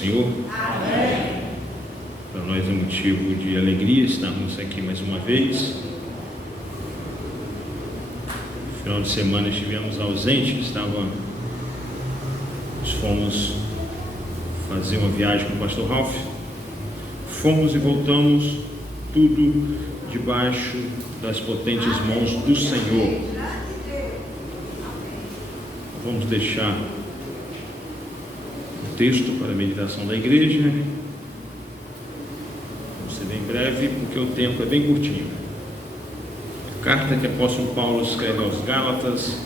Senhor. Amém. Para nós é motivo de alegria estarmos aqui mais uma vez. No final de semana estivemos ausentes, fomos fazer uma viagem com o pastor Ralph. Fomos e voltamos, tudo debaixo das potentes mãos do Senhor. Vamos deixar o texto para a meditação da igreja. Vamos ser bem breve, porque o tempo é bem curtinho. A carta que o apóstolo Paulo escreve aos Gálatas,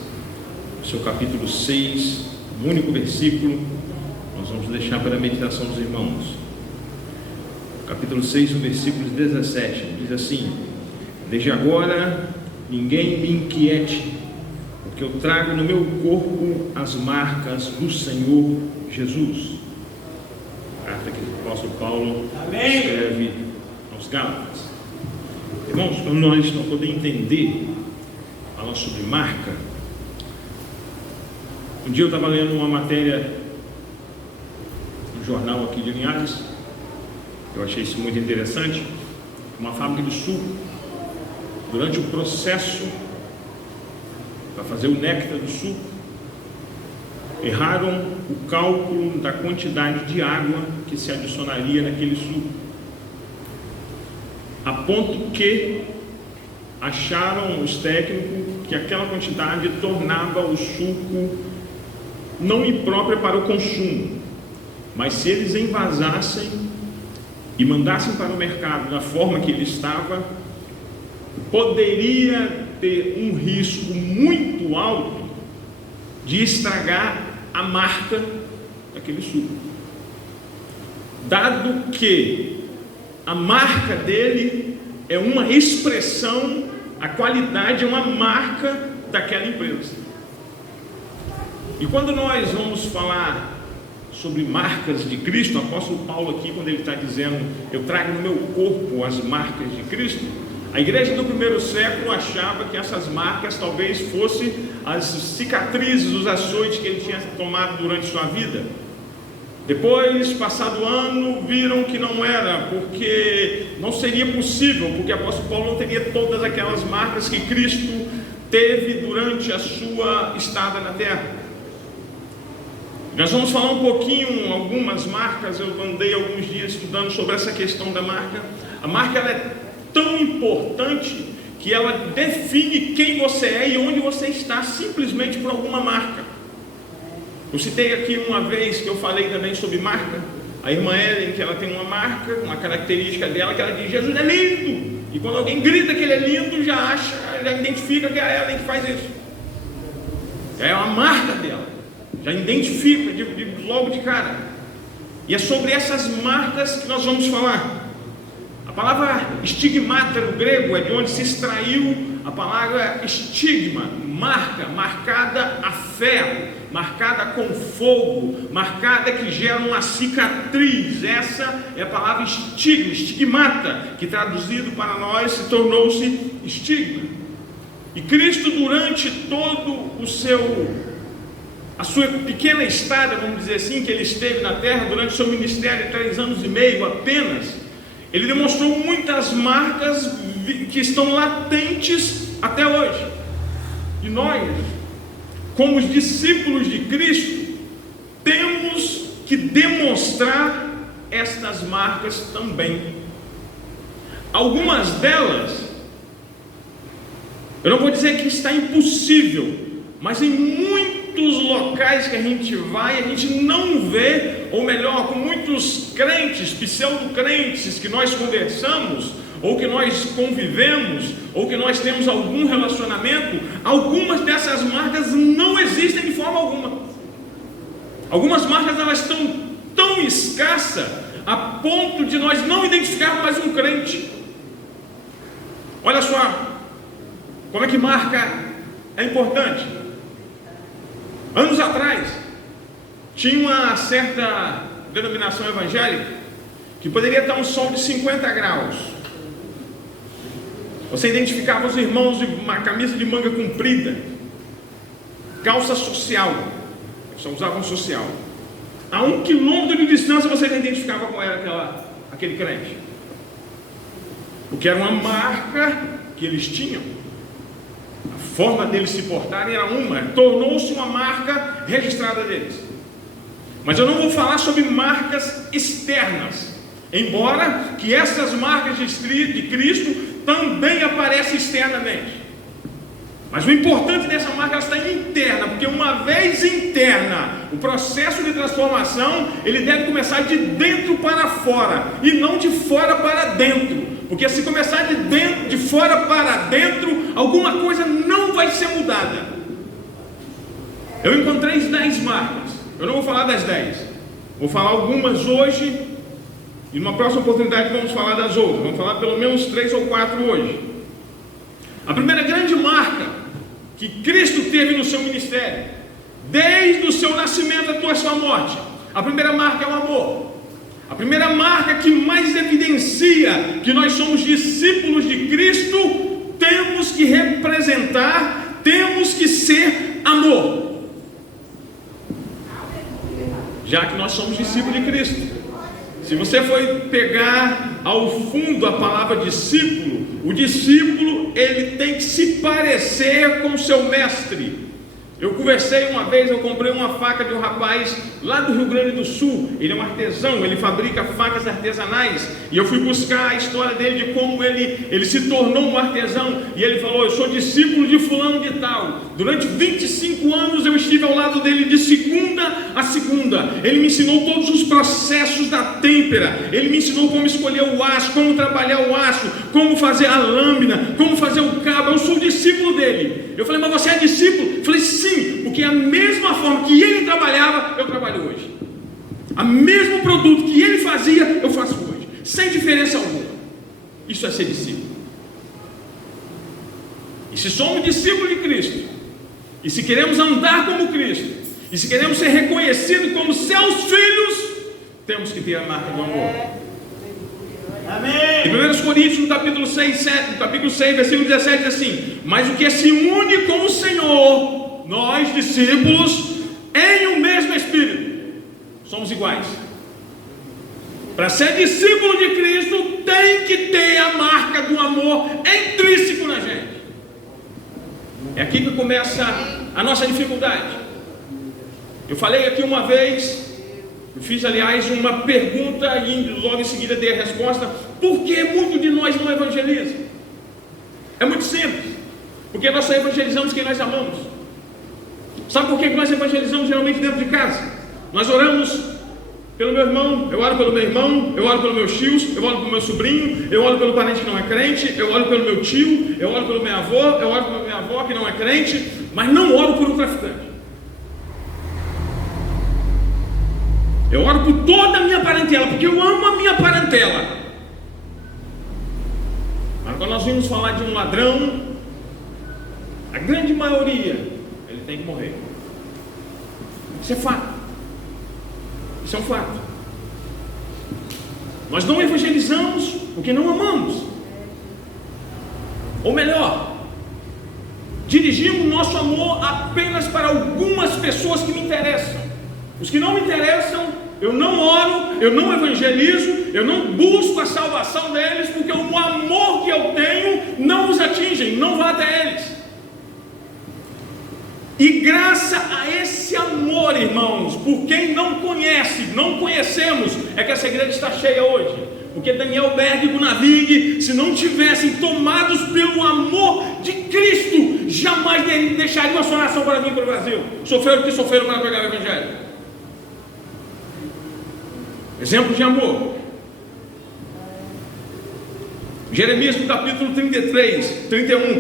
seu capítulo 6, o único versículo, nós vamos deixar para a meditação dos irmãos. Capítulo 6, o versículo 17, diz assim: desde agora ninguém me inquiete, porque eu trago no meu corpo as marcas do Senhor Jesus. Carta que o apóstolo Paulo escreve aos Gálatas. Irmãos, para nós não poder entender, falar sobre marca. Um dia eu estava lendo uma matéria no jornal aqui de Linhares, eu achei isso muito interessante. Uma fábrica de suco, durante o processo para fazer o néctar do suco, erraram o cálculo da quantidade de água que se adicionaria naquele suco, a ponto que acharam os técnicos que aquela quantidade tornava o suco não impróprio para o consumo, mas se eles envasassem e mandassem para o mercado da forma que ele estava, poderia ter um risco muito alto de estragar a marca daquele suco, dado que a marca dele é uma expressão, a qualidade é uma marca daquela empresa. E quando nós vamos falar sobre marcas de Cristo, o apóstolo Paulo aqui, quando ele está dizendo, eu trago no meu corpo as marcas de Cristo, a igreja do primeiro século achava que essas marcas talvez fossem as cicatrizes, os açoites que ele tinha tomado durante sua vida. Depois, passado o ano, viram que não era, porque não seria possível, porque o apóstolo Paulo não teria todas aquelas marcas que Cristo teve durante a sua estada na terra. Nós vamos falar um pouquinho, algumas marcas. Eu andei alguns dias estudando sobre essa questão da marca. A marca ela é tão importante que ela define quem você é e onde você está, simplesmente por alguma marca. Eu citei aqui uma vez que eu falei também sobre marca, a irmã Ellen, que ela tem uma marca, uma característica dela, que ela diz, Jesus é lindo, e quando alguém grita que ele é lindo, já identifica que é a Ellen que faz isso. É uma marca dela, já identifica logo de cara. E é sobre essas marcas que nós vamos falar. A palavra estigmata no grego é de onde se extraiu a palavra estigma, marca, marcada a ferro, marcada com fogo, marcada que gera uma cicatriz. Essa é a palavra estigma, estigmata, que traduzido para nós se tornou-se estigma. E Cristo, durante todo a sua pequena estada, vamos dizer assim, que ele esteve na terra, durante o seu ministério, 3 anos e meio apenas, ele demonstrou muitas marcas que estão latentes até hoje. E nós, como os discípulos de Cristo, temos que demonstrar estas marcas também. Algumas delas, eu não vou dizer que está impossível, mas em muitos locais que a gente vai, a gente não vê, ou melhor, com muitos crentes, pseudo-crentes que nós conversamos, ou que nós convivemos, ou que nós temos algum relacionamento, algumas dessas marcas não existem de forma alguma. Algumas marcas elas estão tão escassas a ponto de nós não identificarmos mais um crente. Olha só como é que marca é importante. Anos atrás tinha uma certa denominação evangélica que poderia estar um sol de 50 graus. Você identificava os irmãos de uma camisa de manga comprida, calça social, só usavam social, a 1 quilômetro de distância você já identificava qual era aquele crente, porque era uma marca que eles tinham. A forma deles se portarem era uma, tornou-se uma marca registrada deles. Mas eu não vou falar sobre marcas externas, embora que essas marcas de Cristo também aparecem externamente. Mas o importante dessa marca, ela está interna, porque uma vez interna, o processo de transformação, ele deve começar de dentro para fora, e não de fora para dentro, porque se começar de fora para dentro, alguma coisa não vai ser mudada. Eu encontrei 10 marcas, eu não vou falar das 10, vou falar algumas hoje, e numa próxima oportunidade vamos falar das outras, vamos falar pelo menos 3 ou 4 hoje. A primeira grande marca que Cristo teve no seu ministério, desde o seu nascimento até a sua morte, a primeira marca é o amor. A primeira marca que mais evidencia que nós somos discípulos de Cristo, temos que representar, temos que ser amor, já que nós somos discípulos de Cristo. Se você for pegar ao fundo a palavra discípulo, o discípulo, ele tem que se parecer com o seu mestre. Eu conversei uma vez, eu comprei uma faca de um rapaz lá do Rio Grande do Sul. Ele é um artesão, ele fabrica facas artesanais. E eu fui buscar a história dele, de como ele se tornou um artesão. E ele falou: eu sou discípulo de fulano de tal. Durante 25 anos eu estive ao lado dele de segunda a segunda. Ele me ensinou todos os processos da têmpera. Ele me ensinou como escolher o aço, como trabalhar o aço, como fazer a lâmina, como fazer o cabo. Eu sou discípulo dele. Eu falei: mas você é discípulo? Eu falei: sim, porque a mesma forma que ele trabalhava, eu trabalho hoje. O mesmo produto que ele fazia, eu faço hoje, sem diferença alguma. Isso é ser discípulo. E se somos discípulos de Cristo, e se queremos andar como Cristo, e se queremos ser reconhecidos como seus filhos, temos que ter a marca do amor. Amém. Em 1 Coríntios, no capítulo 6, versículo 17, diz assim: mas o que se une com o Senhor, nós, discípulos, em um mesmo Espírito, somos iguais. Para ser discípulo de Cristo, tem que ter a marca do amor intrínseco na gente. É aqui que começa a nossa dificuldade. Eu falei aqui uma vez, eu fiz aliás uma pergunta e logo em seguida dei a resposta: por que muito de nós não evangeliza? É muito simples, porque nós só evangelizamos quem nós amamos. Sabe por que nós evangelizamos geralmente dentro de casa? Nós oramos pelo meu irmão, eu oro pelo meu irmão, eu oro pelos meus tios, eu oro pelo meu sobrinho, eu oro pelo parente que não é crente, eu oro pelo meu tio, eu oro pelo meu avô, eu oro pela minha avó que não é crente, mas não oro por um traficante. Eu oro por toda a minha parentela, porque eu amo a minha parentela. Mas quando nós vimos falar de um ladrão, a grande maioria, ele tem que morrer. Isso é fato. Isso é um fato. Nós não evangelizamos porque não amamos. Ou melhor, dirigimos nosso amor apenas para algumas pessoas que me interessam. Os que não me interessam, eu não oro, eu não evangelizo, eu não busco a salvação deles, porque o amor que eu tenho não os atinge, não vai até eles. E graças a esse amor, irmãos, por quem não conhece, não conhecemos, é que essa igreja está cheia hoje. Porque Daniel Berg e Gunavig, se não tivessem tomados pelo amor de Cristo, jamais deixariam a sua nação para vir para o Brasil. Sofreram o que sofreram para pregar o Evangelho. Exemplo de amor. Jeremias, no capítulo 31,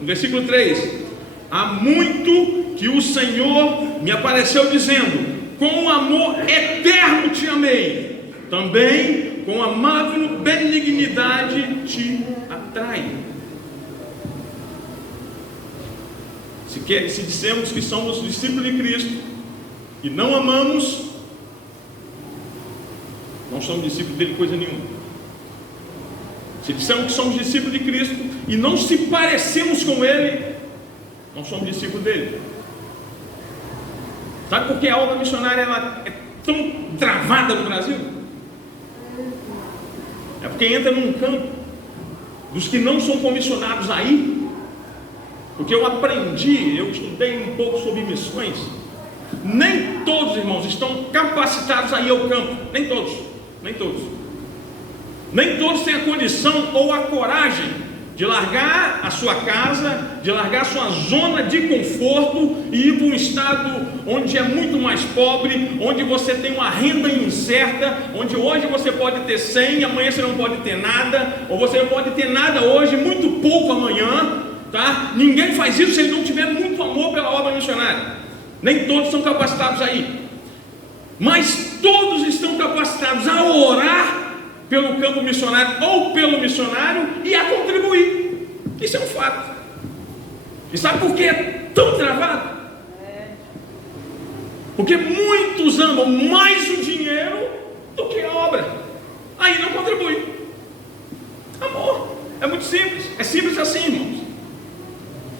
no versículo 3: há muito que o Senhor me apareceu dizendo: com amor eterno te amei, também com amável benignidade te atrai. Se dissemos que somos discípulos de Cristo e não amamos, não somos discípulos dele coisa nenhuma. Se dissemos que somos discípulos de Cristo e não se parecemos com ele, não somos discípulos dele. Sabe por que a obra missionária ela é tão travada no Brasil? É porque entra num campo dos que não são comissionados aí. Porque eu estudei um pouco sobre missões. Nem todos, irmãos, estão capacitados a ir ao campo. Nem todos. Nem todos têm a condição ou a coragem de largar a sua casa, de largar a sua zona de conforto e ir para um estado onde é muito mais pobre, onde você tem uma renda incerta, onde hoje você pode ter 100, amanhã você não pode ter nada, ou você não pode ter nada hoje, muito pouco amanhã, tá? Ninguém faz isso se ele não tiver muito amor pela obra missionária. Nem todos são capacitados aí, mas todos estão capacitados a orar pelo campo missionário ou pelo missionário e a contribuir. Isso é um fato. E sabe por que é tão travado? Porque muitos amam mais o dinheiro do que a obra, aí não contribui. Amor, é muito simples, é simples assim, irmãos.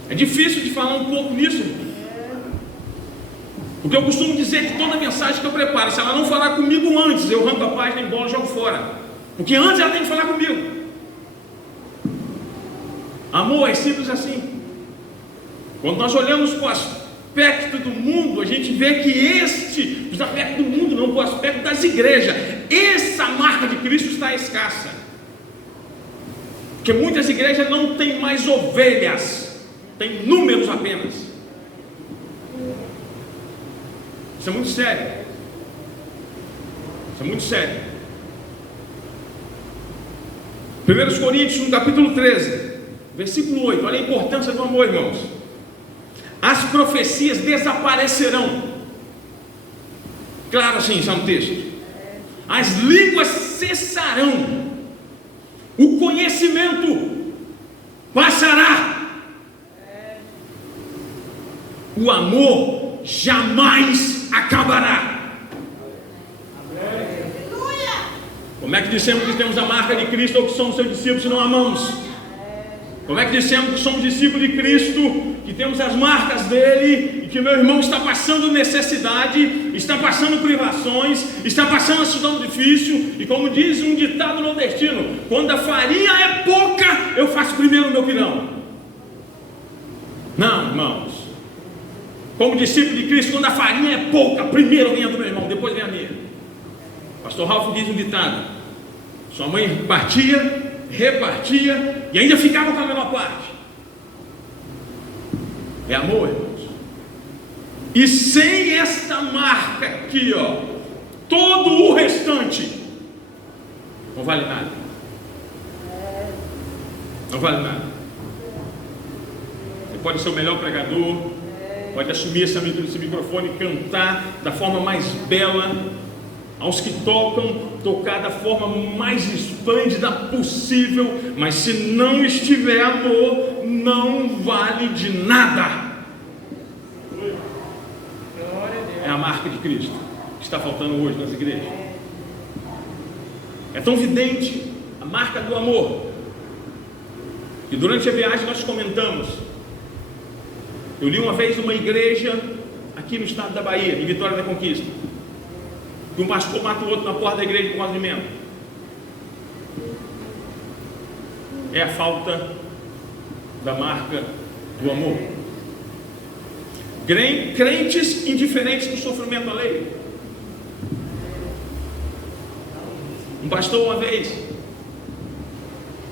É difícil de falar um pouco nisso, irmãos. Porque eu costumo dizer que toda mensagem que eu preparo, se ela não falar comigo antes, eu arranco a página e bola e jogo fora. Porque antes ela tem que falar comigo. Amor, é simples assim. Quando nós olhamos para o aspecto do mundo, a gente vê que os aspectos do mundo, não, para o aspecto das igrejas, essa marca de Cristo está escassa. Porque muitas igrejas não têm mais ovelhas, tem números apenas. Isso é muito sério. Isso é muito sério. 1 Coríntios, no capítulo 13, versículo 8, olha a importância do amor, irmãos. As profecias desaparecerão. Claro assim, está no texto. As línguas cessarão. O conhecimento passará. O amor jamais acabará. Como é que dissemos que temos a marca de Cristo ou que somos seus discípulos se não amamos? Como é que dissemos que somos discípulos de Cristo, que temos as marcas dele, e que meu irmão está passando necessidade, está passando privações, está passando uma situação difícil, e como diz um ditado nordestino, quando a farinha é pouca, eu faço primeiro o meu pirão. Não, irmãos, como discípulo de Cristo, quando a farinha é pouca, primeiro vem a do meu irmão, depois vem a minha. Pastor Ralph diz um ditado: sua mãe partia, repartia e ainda ficava com a menor parte. É amor, irmãos. E sem esta marca aqui, ó, todo o restante não vale nada. Não vale nada. Você pode ser o melhor pregador, pode assumir esse microfone e cantar da forma mais bela, aos que tocam, tocar da forma mais esplêndida possível, mas se não estiver amor, não vale de nada. É a marca de Cristo que está faltando hoje nas igrejas. É tão evidente a marca do amor, e durante a viagem nós comentamos. Eu li uma vez uma igreja aqui no estado da Bahia, em Vitória da Conquista, que um pastor mata o outro na porta da igreja com alimento. É a falta da marca do amor. Crentes indiferentes do sofrimento alheio. Um pastor uma vez,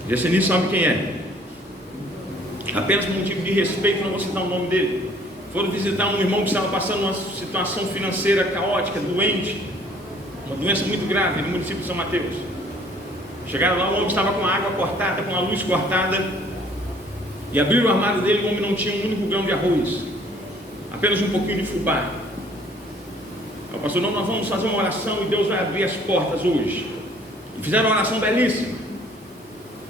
esse nisso sabe quem é, apenas por motivo de respeito, não vou citar o nome dele, foram visitar um irmão que estava passando uma situação financeira caótica, doente, uma doença muito grave no município de São Mateus. Chegaram lá, o homem estava com a água cortada, com a luz cortada, e abriram o armário dele, o homem não tinha um único grão de arroz, apenas um pouquinho de fubá. Aí o pastor: não, nós vamos fazer uma oração e Deus vai abrir as portas hoje. E fizeram uma oração belíssima,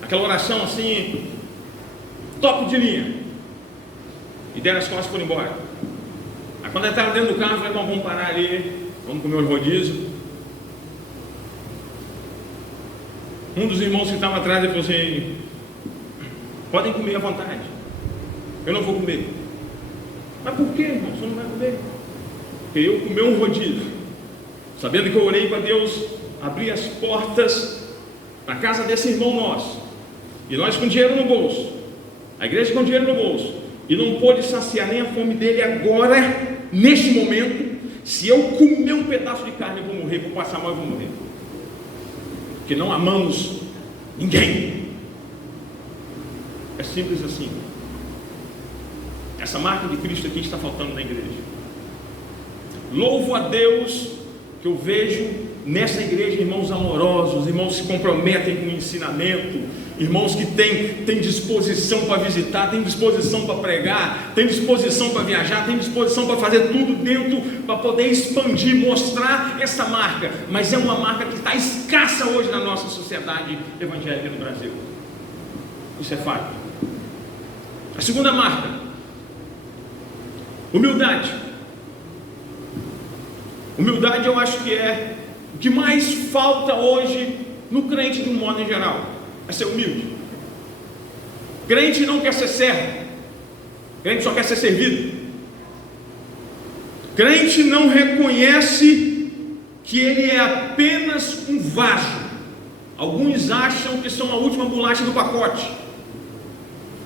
aquela oração assim, top de linha, e deram as costas e foram embora. Aí quando entraram dentro do carro, eu falei: bom, vamos parar ali, vamos comer o rodízio. Um dos irmãos que estava atrás, ele falou assim: podem comer à vontade, eu não vou comer. Mas por que, irmão? Você não vai comer? Porque eu comer um rodízio sabendo que eu orei para Deus abrir as portas na casa desse irmão nosso, e nós com dinheiro no bolso, a igreja com dinheiro no bolso, e não pôde saciar nem a fome dele agora, neste momento. Se eu comer um pedaço de carne, eu vou morrer, vou passar mal e vou morrer, porque não amamos ninguém. É simples assim. Essa marca de Cristo aqui está faltando na igreja. Louvo a Deus que eu vejo nessa igreja irmãos amorosos, irmãos que se comprometem com o ensinamento, irmãos que têm disposição para visitar, têm disposição para pregar, têm disposição para viajar, têm disposição para fazer tudo dentro, para poder expandir, mostrar essa marca. Mas é uma marca que está escassa hoje na nossa sociedade evangélica no Brasil. Isso é fato. A segunda marca, humildade. Humildade eu acho que é o que mais falta hoje no crente de um modo em geral. É ser humilde. Crente não quer ser servo, crente só quer ser servido. Crente não reconhece que ele é apenas um vaso. Alguns acham que são a última bolacha do pacote.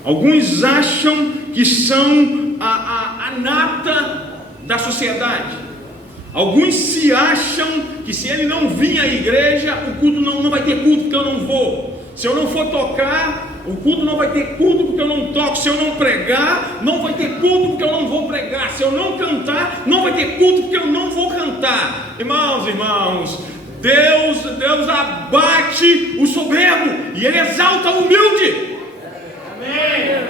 Alguns acham que são a nata da sociedade. Alguns se acham que se ele não vir à igreja, o culto não vai ter culto porque eu não vou. Se eu não for tocar, o culto não vai ter culto porque eu não toco. Se eu não pregar, não vai ter culto porque eu não vou pregar. Se eu não cantar, não vai ter culto porque eu não vou cantar. Irmãos, Deus abate o soberbo e Ele exalta o humilde. Amém.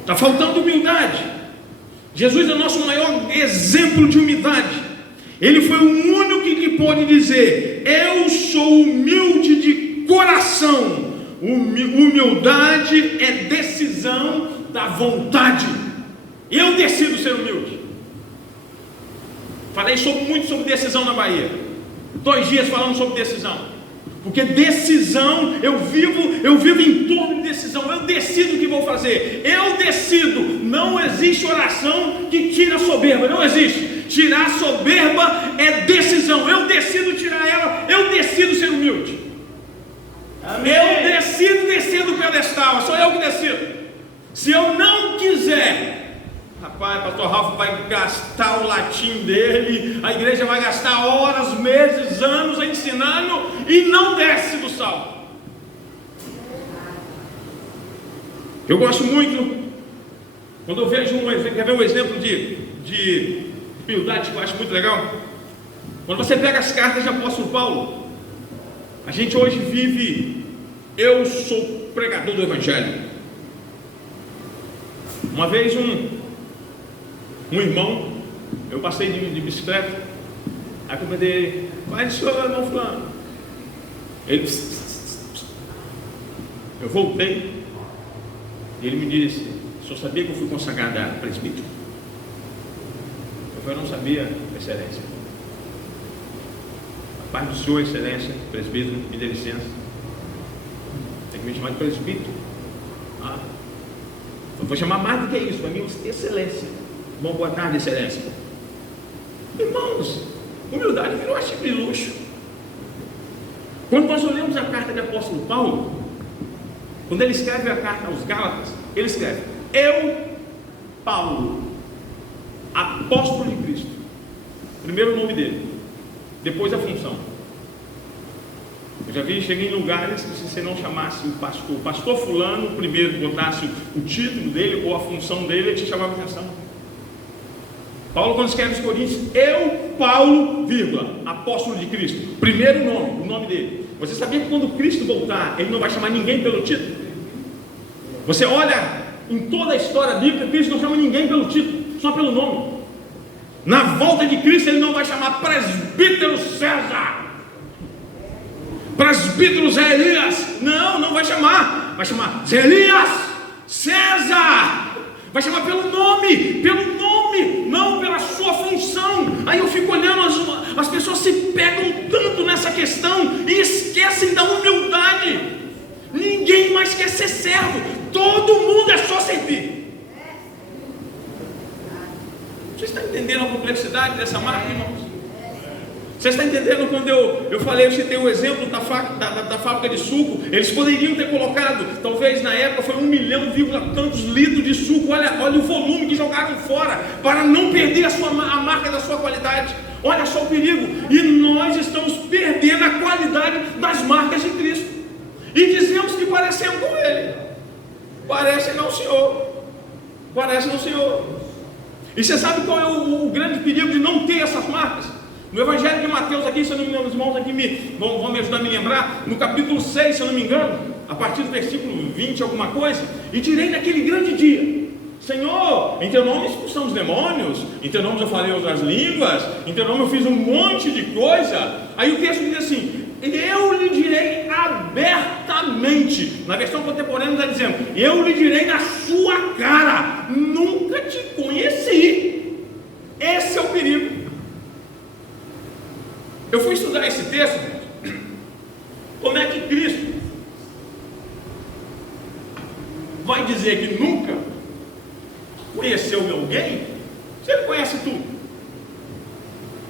Está faltando humildade. Jesus é o nosso maior exemplo de humildade. Ele foi o único que pôde dizer: eu sou humilde de coração. Humildade é decisão da vontade. Eu decido ser humilde. Falei muito sobre decisão na Bahia. 2 dias falando sobre decisão. Porque decisão, eu vivo em torno de decisão. Eu decido o que vou fazer. Eu decido. Não existe oração que tira a soberba. Não existe. Tirar a soberba é decisão. Eu decido tirar ela. Eu decido ser humilde. Amém. Eu decido descer do pedestal. Sou eu que decido. Se eu não quiser, rapaz, pastor Ralf vai gastar o latim dele, a igreja vai gastar horas, meses, anos ensinando e não desce do salto. Eu gosto muito, quando eu vejo quer ver um exemplo de humildade que eu acho muito legal? Quando você pega as cartas de apóstolo Paulo, a gente hoje vive, eu sou pregador do evangelho. Uma vez um irmão, eu passei de bicicleta, aí eu perguntei ele: pai do senhor, irmão fulano? Ele, eu voltei, e ele me disse: o senhor sabia que eu fui consagrado a presbítero? Eu falei: não sabia, excelência. A paz do senhor, excelência, presbítero, me dê licença, tem que me chamar de presbítero. Eu vou chamar mais do que isso, para mim, excelência. Bom, boa tarde, excelência. Irmãos, humildade virou artigo de luxo. Quando nós olhamos a carta de apóstolo Paulo, quando ele escreve a carta aos Gálatas, ele escreve: eu, Paulo, apóstolo de Cristo. Primeiro o nome dele, depois a função. Eu já cheguei em lugares que, se você não chamasse o pastor fulano, primeiro botasse o título dele ou a função dele, ele te chamava a atenção. Paulo, quando escreve os Coríntios, eu, Paulo, vírgula, apóstolo de Cristo. Primeiro nome, o nome dele. Você sabia que quando Cristo voltar, ele não vai chamar ninguém pelo título? Você olha em toda a história bíblica, Cristo não chama ninguém pelo título, só pelo nome. Na volta de Cristo, ele não vai chamar presbítero César, presbítero Zé Elias. Não vai chamar. Vai chamar Zé Elias, César. Vai chamar pelo nome, não pela sua função. Aí eu fico olhando, as pessoas se pegam tanto nessa questão e esquecem da humildade. Ninguém mais quer ser servo, todo mundo é só servir. Você está entendendo a complexidade dessa marca, irmãos? Você está entendendo quando eu falei, eu citei o exemplo da fábrica de suco? Eles poderiam ter colocado, talvez na época foi 1 milhão, tantos litros de suco. Olha o volume que jogaram fora, para não perder a marca da sua qualidade. Olha só o perigo. E nós estamos perdendo a qualidade das marcas de Cristo. E dizemos que parecemos com Ele. Parece não, Senhor. Parece não, Senhor. E você sabe qual é o grande perigo de não ter essas marcas? No Evangelho de Mateus aqui, se eu não me engano, os irmãos aqui vão me ajudar a me lembrar, no capítulo 6, se eu não me engano, a partir do versículo 20, alguma coisa, e direi naquele grande dia: Senhor, em teu nome expulsamos demônios, em teu nome eu falei outras línguas, em teu nome eu fiz um monte de coisa. Aí o texto diz assim: eu lhe direi abertamente. Na versão contemporânea está dizendo: eu lhe direi na sua cara, nunca te conheci. Esse é o perigo. Eu fui estudar esse texto, como é que Cristo vai dizer que nunca conheceu alguém, se Ele conhece tudo?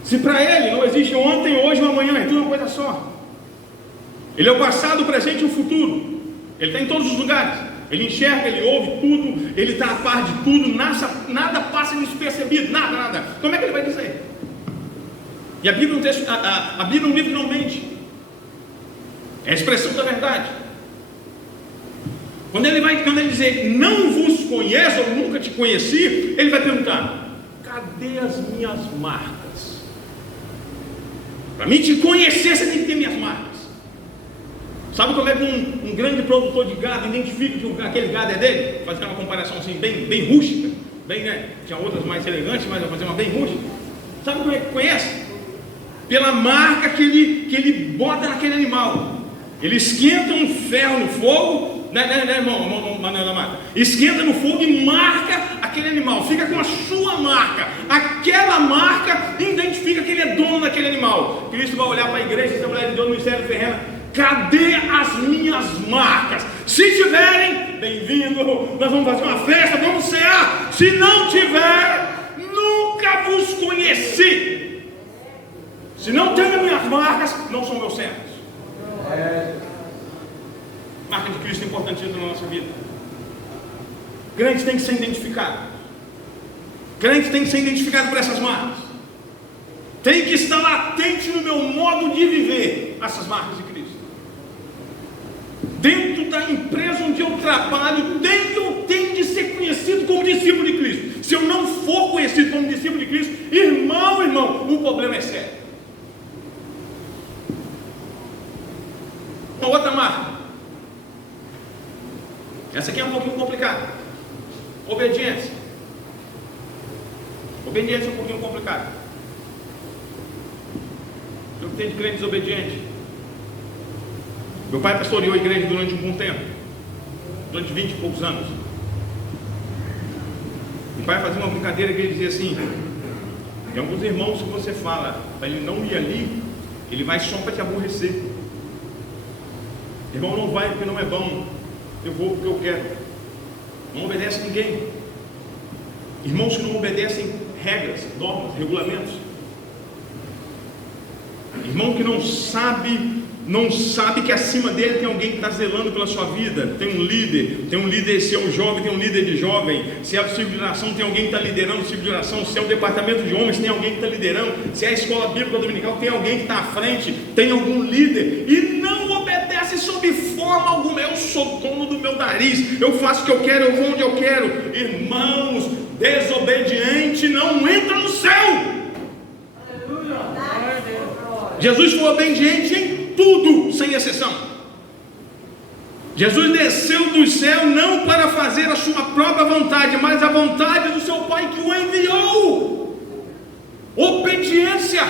Se para Ele não existe ontem, hoje ou amanhã, é tudo uma coisa só. Ele é o passado, o presente e o futuro. Ele está em todos os lugares. Ele enxerga, Ele ouve tudo, Ele está a par de tudo, nada passa despercebido, nada. Como é que Ele vai dizer? E a Bíblia é um livro não mente, é a expressão da verdade. Quando ele dizer não vos conheço, ou nunca te conheci, ele vai perguntar: cadê as minhas marcas? Para mim te conhecer, você tem que ter minhas marcas. Sabe como é que um grande produtor de gado identifica que aquele gado é dele? Vou fazer uma comparação assim, bem rústica, né? Tinha outras mais elegantes, mas vou fazer uma bem rústica. Sabe como é que conhece? Pela marca que ele bota naquele animal. Ele esquenta um ferro no fogo, né, irmão Manuel da Mata? Esquenta no fogo e marca aquele animal, fica com a sua marca. Aquela marca identifica que ele é dono daquele animal. Cristo vai olhar para a igreja, essa mulher de Deus no ministério terreno: cadê as minhas marcas? Se tiverem, bem-vindo, nós vamos fazer uma festa, vamos cear. Se não tiver, nunca vos conheci. Se não tem as minhas marcas, não são meus servos. Marca de Cristo é importantíssima na nossa vida. Crente tem que ser identificado. Crente tem que ser identificado por essas marcas. Tem que estar latente no meu modo de viver essas marcas de Cristo. Dentro da empresa onde eu trabalho, tenho de ser conhecido como discípulo de Cristo. Se eu não for conhecido como discípulo de Cristo, irmão, o problema é sério. Uma outra marca, essa aqui é um pouquinho complicada: obediência. Obediência é um pouquinho complicada. Eu tenho de crente desobediente. Meu pai pastoreou a igreja durante um bom tempo, durante 20 e poucos anos. Meu pai fazia uma brincadeira que ele dizia assim: tem alguns irmãos que você fala para ele não ir ali, ele vai só para te aborrecer. Irmão, não vai porque não é bom, eu vou porque eu quero. Não obedece a ninguém. Irmãos que não obedecem regras, normas, regulamentos. Irmão que não sabe que acima dele tem alguém que está zelando pela sua vida. Tem um líder, se é um jovem, tem um líder de jovem. Se é o círculo de oração, tem alguém que está liderando o círculo de oração. Se é o departamento de homens, tem alguém que está liderando. Se é a escola bíblica dominical, tem alguém que está à frente, tem algum líder. E não obedece sob forma alguma. Eu sou dono do meu nariz, eu faço o que eu quero, eu vou onde eu quero. Irmãos, desobediente não entra no céu. Jesus foi obediente em tudo, sem exceção. Jesus desceu do céu não para fazer a sua própria vontade, mas a vontade do seu Pai que o enviou. Obediência.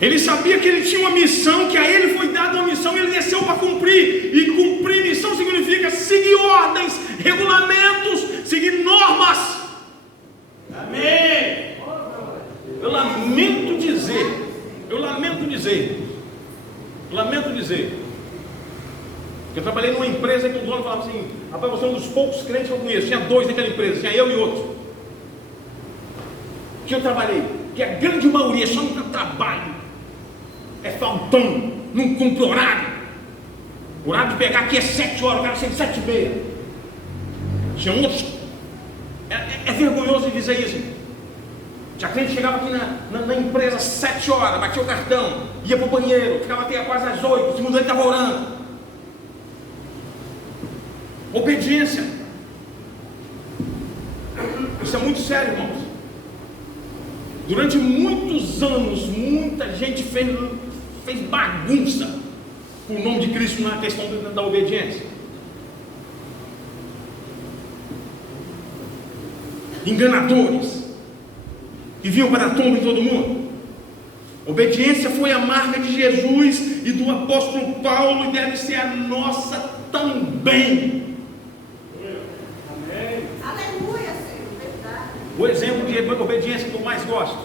Ele sabia que ele tinha uma missão, que a ele foi dada uma missão, e ele desceu para cumprir. E cumprir missão significa seguir ordens, regulamentos, seguir normas. Amém. Eu lamento dizer, que eu trabalhei numa empresa que o dono falava assim: rapaz, você é um dos poucos crentes que eu conheço. Tinha 2 naquela empresa, tinha eu e outro, que eu trabalhei, que a grande maioria só não dá trabalho, é faltão, não cumpre horário. O horário de pegar aqui é 7 horas, o cara chega 7h30. Tinha uns. É vergonhoso dizer isso. Já a cliente chegava aqui na empresa às 7 horas, batia o cartão, ia para o banheiro, ficava até quase às 8, o segundo ele estava orando. Obediência. Isso é muito sério, irmãos. Durante muitos anos, muita gente fez bagunça com o nome de Cristo na questão da obediência. Enganadores que vinham para a tomba em todo mundo. Obediência foi a marca de Jesus e do apóstolo Paulo e deve ser a nossa também. Amém. Aleluia, Senhor, verdade. O exemplo de obediência que eu mais gosto,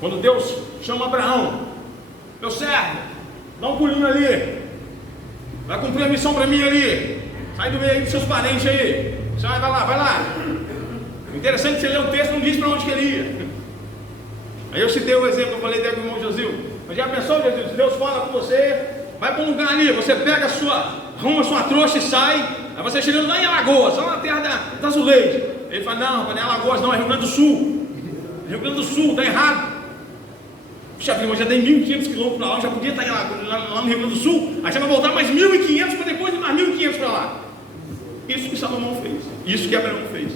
quando Deus chama Abraão: meu servo, dá um pulinho ali, vai cumprir a missão para mim ali, sai do meio aí dos seus parentes aí, vai lá, vai lá. Interessante que você lê o texto, não diz para onde que ele ia. Aí eu citei o exemplo, eu falei dele com o irmão Josil. Mas já pensou, Jesus? Deus fala com você, vai para um lugar ali, você pega arruma sua trouxa e sai. Aí você chegando lá em Alagoas, lá na terra da Zuleide. Ele fala: não, não é Alagoas não, é Rio Grande do Sul. Rio Grande do Sul, está errado. Puxa vida, mas já dei 1.500 quilômetros para lá, já podia estar lá no Rio Grande do Sul. Aí você vai voltar mais 1.500 para depois e mais 1.500 para lá. Isso que Salomão fez, isso que Abraão fez.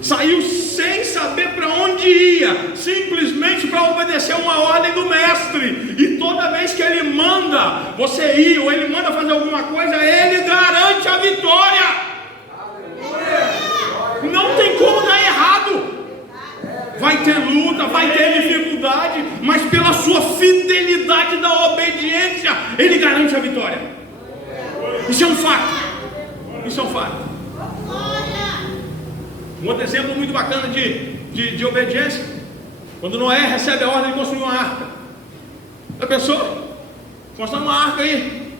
Saiu sem saber para onde ia, simplesmente para obedecer uma ordem do mestre. E toda vez que ele manda você ir, ou ele manda fazer alguma coisa, ele garante a vitória. Não tem como dar errado. Vai ter luta, vai ter dificuldade, mas pela sua fidelidade da obediência, ele garante a vitória. Isso é um fato. Isso é um fato. Um outro exemplo muito bacana de obediência, quando Noé recebe a ordem de construir uma arca. Já pensou? Construir uma arca aí.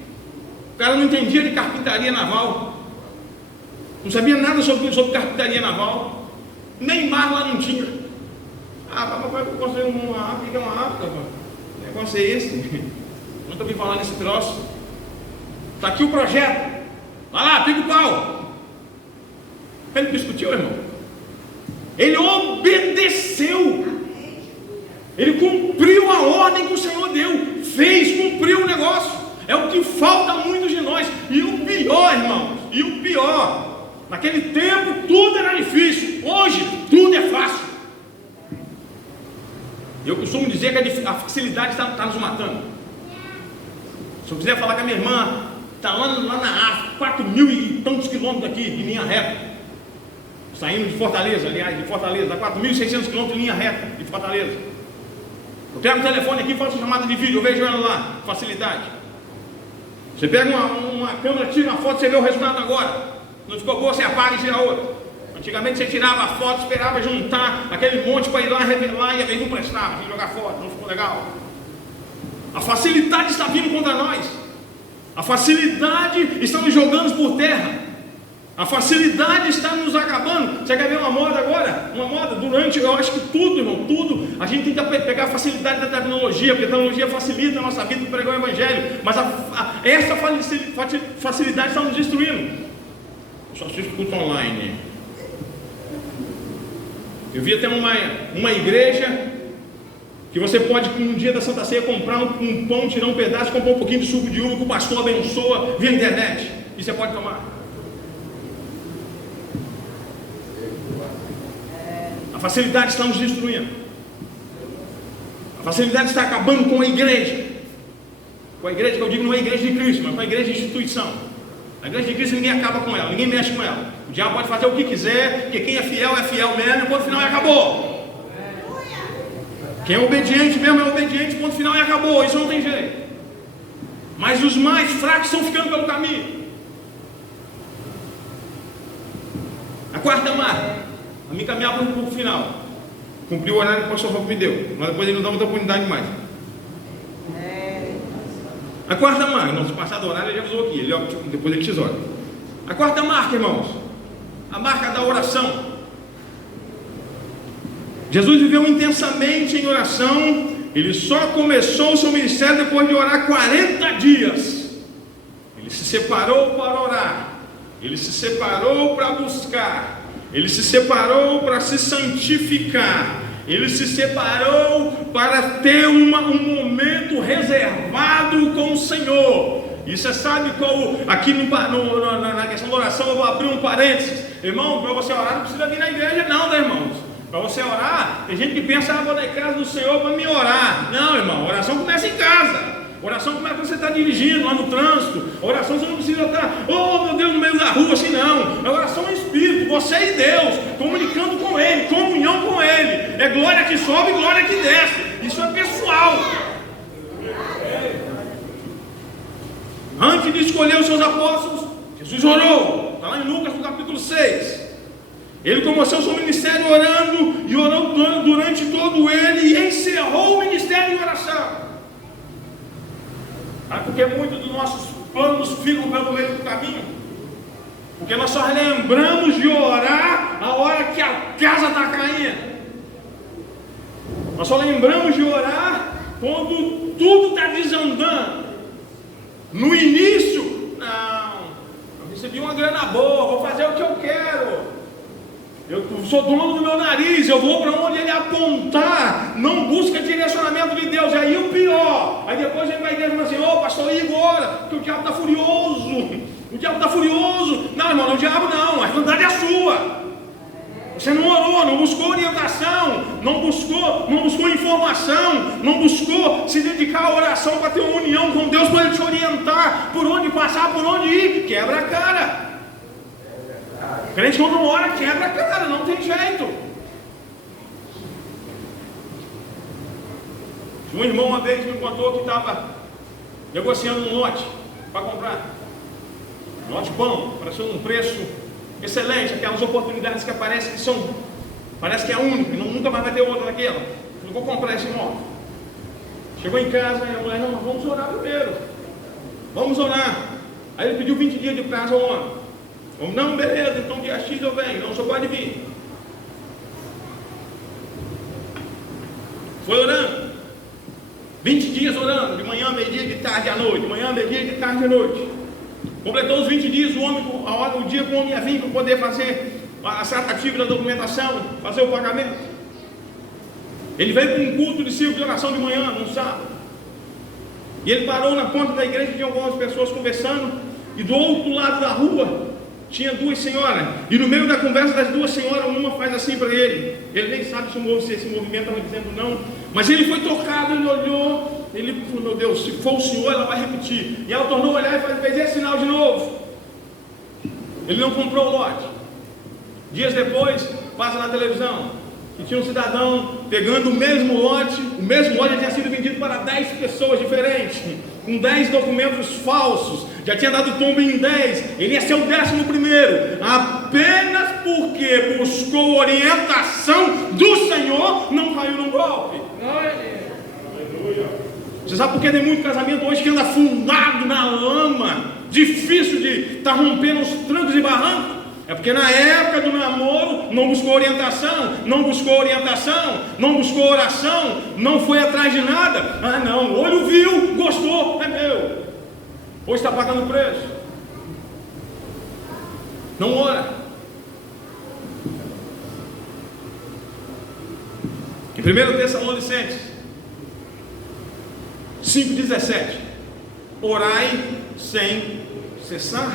O cara não entendia de carpintaria naval, não sabia nada sobre carpintaria naval, nem mar lá não tinha. Papai, vou construir uma arca. O que é uma arca? Que negócio é esse? Nunca ouvi falar nesse troço. Está aqui o projeto. Vai lá, pica o pau. Ele discutiu, irmão. Ele obedeceu. Ele cumpriu a ordem que o Senhor deu. Cumpriu o negócio. É o que falta a muitos de nós. E o pior, irmãos, naquele tempo tudo era difícil. Hoje tudo é fácil. Eu costumo dizer que a facilidade está nos matando. Se eu quiser falar que a minha irmã está lá na África, 4.000 e tantos quilômetros daqui, de linha reta, saindo de Fortaleza, aliás, dá 4.600 quilômetros de linha reta de Fortaleza. Eu pego o telefone aqui e faço chamada de vídeo, eu vejo ela lá, facilidade. Você pega uma câmera, tira uma foto, você vê o resultado agora. Não ficou boa, você apaga e tira outra. Antigamente você tirava a foto, esperava juntar aquele monte para ir lá revelar, e aí não prestava, tinha que jogar foto, não ficou legal. A facilidade está vindo contra nós. A facilidade está nos jogando por terra. A facilidade está nos acabando. Você quer ver uma moda agora? Uma moda durante, eu acho que tudo, irmão, tudo. A gente tem que pegar a facilidade da tecnologia, porque a tecnologia facilita a nossa vida para pregar o Evangelho. Mas essa facilidade está nos destruindo. Eu só assisto culto online. Eu vi até uma igreja que você pode, no dia da Santa Ceia, comprar um pão, tirar um pedaço, comprar um pouquinho de suco de uva que o pastor abençoa via internet. E você pode tomar. A facilidade está nos destruindo. A facilidade está acabando com a igreja. Com a igreja que eu digo não é a igreja de Cristo, mas com a igreja de instituição. A igreja de Cristo ninguém acaba com ela, ninguém mexe com ela. O diabo pode fazer o que quiser, porque quem é fiel mesmo, e ponto final e acabou. Quem é obediente mesmo é obediente, ponto final e acabou. Isso não tem jeito. Mas os mais fracos estão ficando pelo caminho. A quarta marca, a me caminhar para o final. Cumpriu o horário que o pastor Roque me deu, mas depois ele não dá muita oportunidade mais. A quarta marca, nosso passado horário ele já avisou aqui, depois ele tesoura. A quarta marca, irmãos, a marca da oração. Jesus viveu intensamente em oração. Ele só começou o seu ministério depois de orar 40 dias. Ele se separou para orar. Ele se separou para buscar. Ele se separou para se santificar. Ele se separou para ter um momento reservado com o Senhor. E você sabe qual, aqui na questão da oração, eu vou abrir um parênteses. Irmão, para você orar não precisa vir na igreja não, né, irmãos? Para você orar, tem gente que pensa, vou na casa do Senhor para me orar. Não, irmão, oração começa em casa. Oração começa quando você está dirigindo, lá no trânsito. Oração você não precisa estar, oh meu Deus, no meio da rua, assim não. A oração é espírito, você e Deus, comunicando com Ele, comunhão com Ele. É glória que sobe, glória que desce. Isso é pessoal. Antes de escolher os seus apóstolos, Jesus orou. Está lá em Lucas no capítulo 6. Ele começou o seu ministério orando, e orou durante todo ele, e encerrou o ministério em oração. Porque muitos dos nossos planos ficam pelo meio do caminho, porque nós só lembramos de orar a hora que a casa está caindo. Nós só lembramos de orar quando tudo está desandando. No início, não, eu recebi uma grana boa, vou fazer o que eu quero. Eu sou dono do meu nariz, eu vou para onde ele apontar, não busca direcionamento de Deus. Aí o pior, aí depois ele vai dizer assim, ô pastor Igor, ora, porque o diabo está furioso. O diabo está furioso. Não, irmão, não é o diabo não, a verdade é sua. Você não orou, não buscou orientação, não buscou informação, não buscou se dedicar à oração para ter uma união com Deus, para Ele te orientar por onde passar, por onde ir. Quebra a cara. O crente quando ora quebra a cara, não tem jeito. Um irmão uma vez me contou que estava negociando um lote para comprar. Um lote bom, pareceu um preço excelente, aquelas oportunidades que aparecem que são, parece que é único, nunca mais vai ter outra daquela. Eu vou comprar esse imóvel. Chegou em casa e a mulher, não, vamos orar primeiro. Vamos orar. Aí ele pediu 20 dias de prazo ao homem. Vamos, não, beleza, então dia X eu venho, não, só pode vir. Foi orando. 20 dias orando, de manhã, meio-dia, de tarde à noite, de manhã, meio-dia, de tarde à noite. Completou os 20 dias, o dia que o homem ia vir para poder fazer a tratativa da documentação, fazer o pagamento. Ele veio para um culto de círculo de oração de manhã, no sábado. E ele parou na porta da igreja, tinha algumas pessoas conversando, e do outro lado da rua tinha duas senhoras, e no meio da conversa das duas senhoras, uma faz assim para ele. Ele nem sabe se esse movimento estava dizendo não, mas ele foi tocado, ele olhou, ele falou, meu Deus, se for o Senhor, ela vai repetir. E ela tornou a olhar e fez esse sinal de novo. Ele não comprou o lote. Dias depois, passa na televisão, e tinha um cidadão pegando o mesmo lote já tinha sido vendido para 10 pessoas diferentes, com 10 documentos falsos, já tinha dado tombo em 10, ele ia ser o 11º, apenas porque buscou orientação do Senhor, não caiu no golpe. Você sabe por que tem muito casamento hoje que anda afundado na lama, difícil de estar rompendo os trancos e barrancos? É porque na época do namoro não buscou orientação, não buscou oração, não foi atrás de nada. Ah não, o olho viu, gostou, é meu. Hoje está pagando preço. Não ora. Em 1 Tessalonicenses 5,17, orai sem cessar.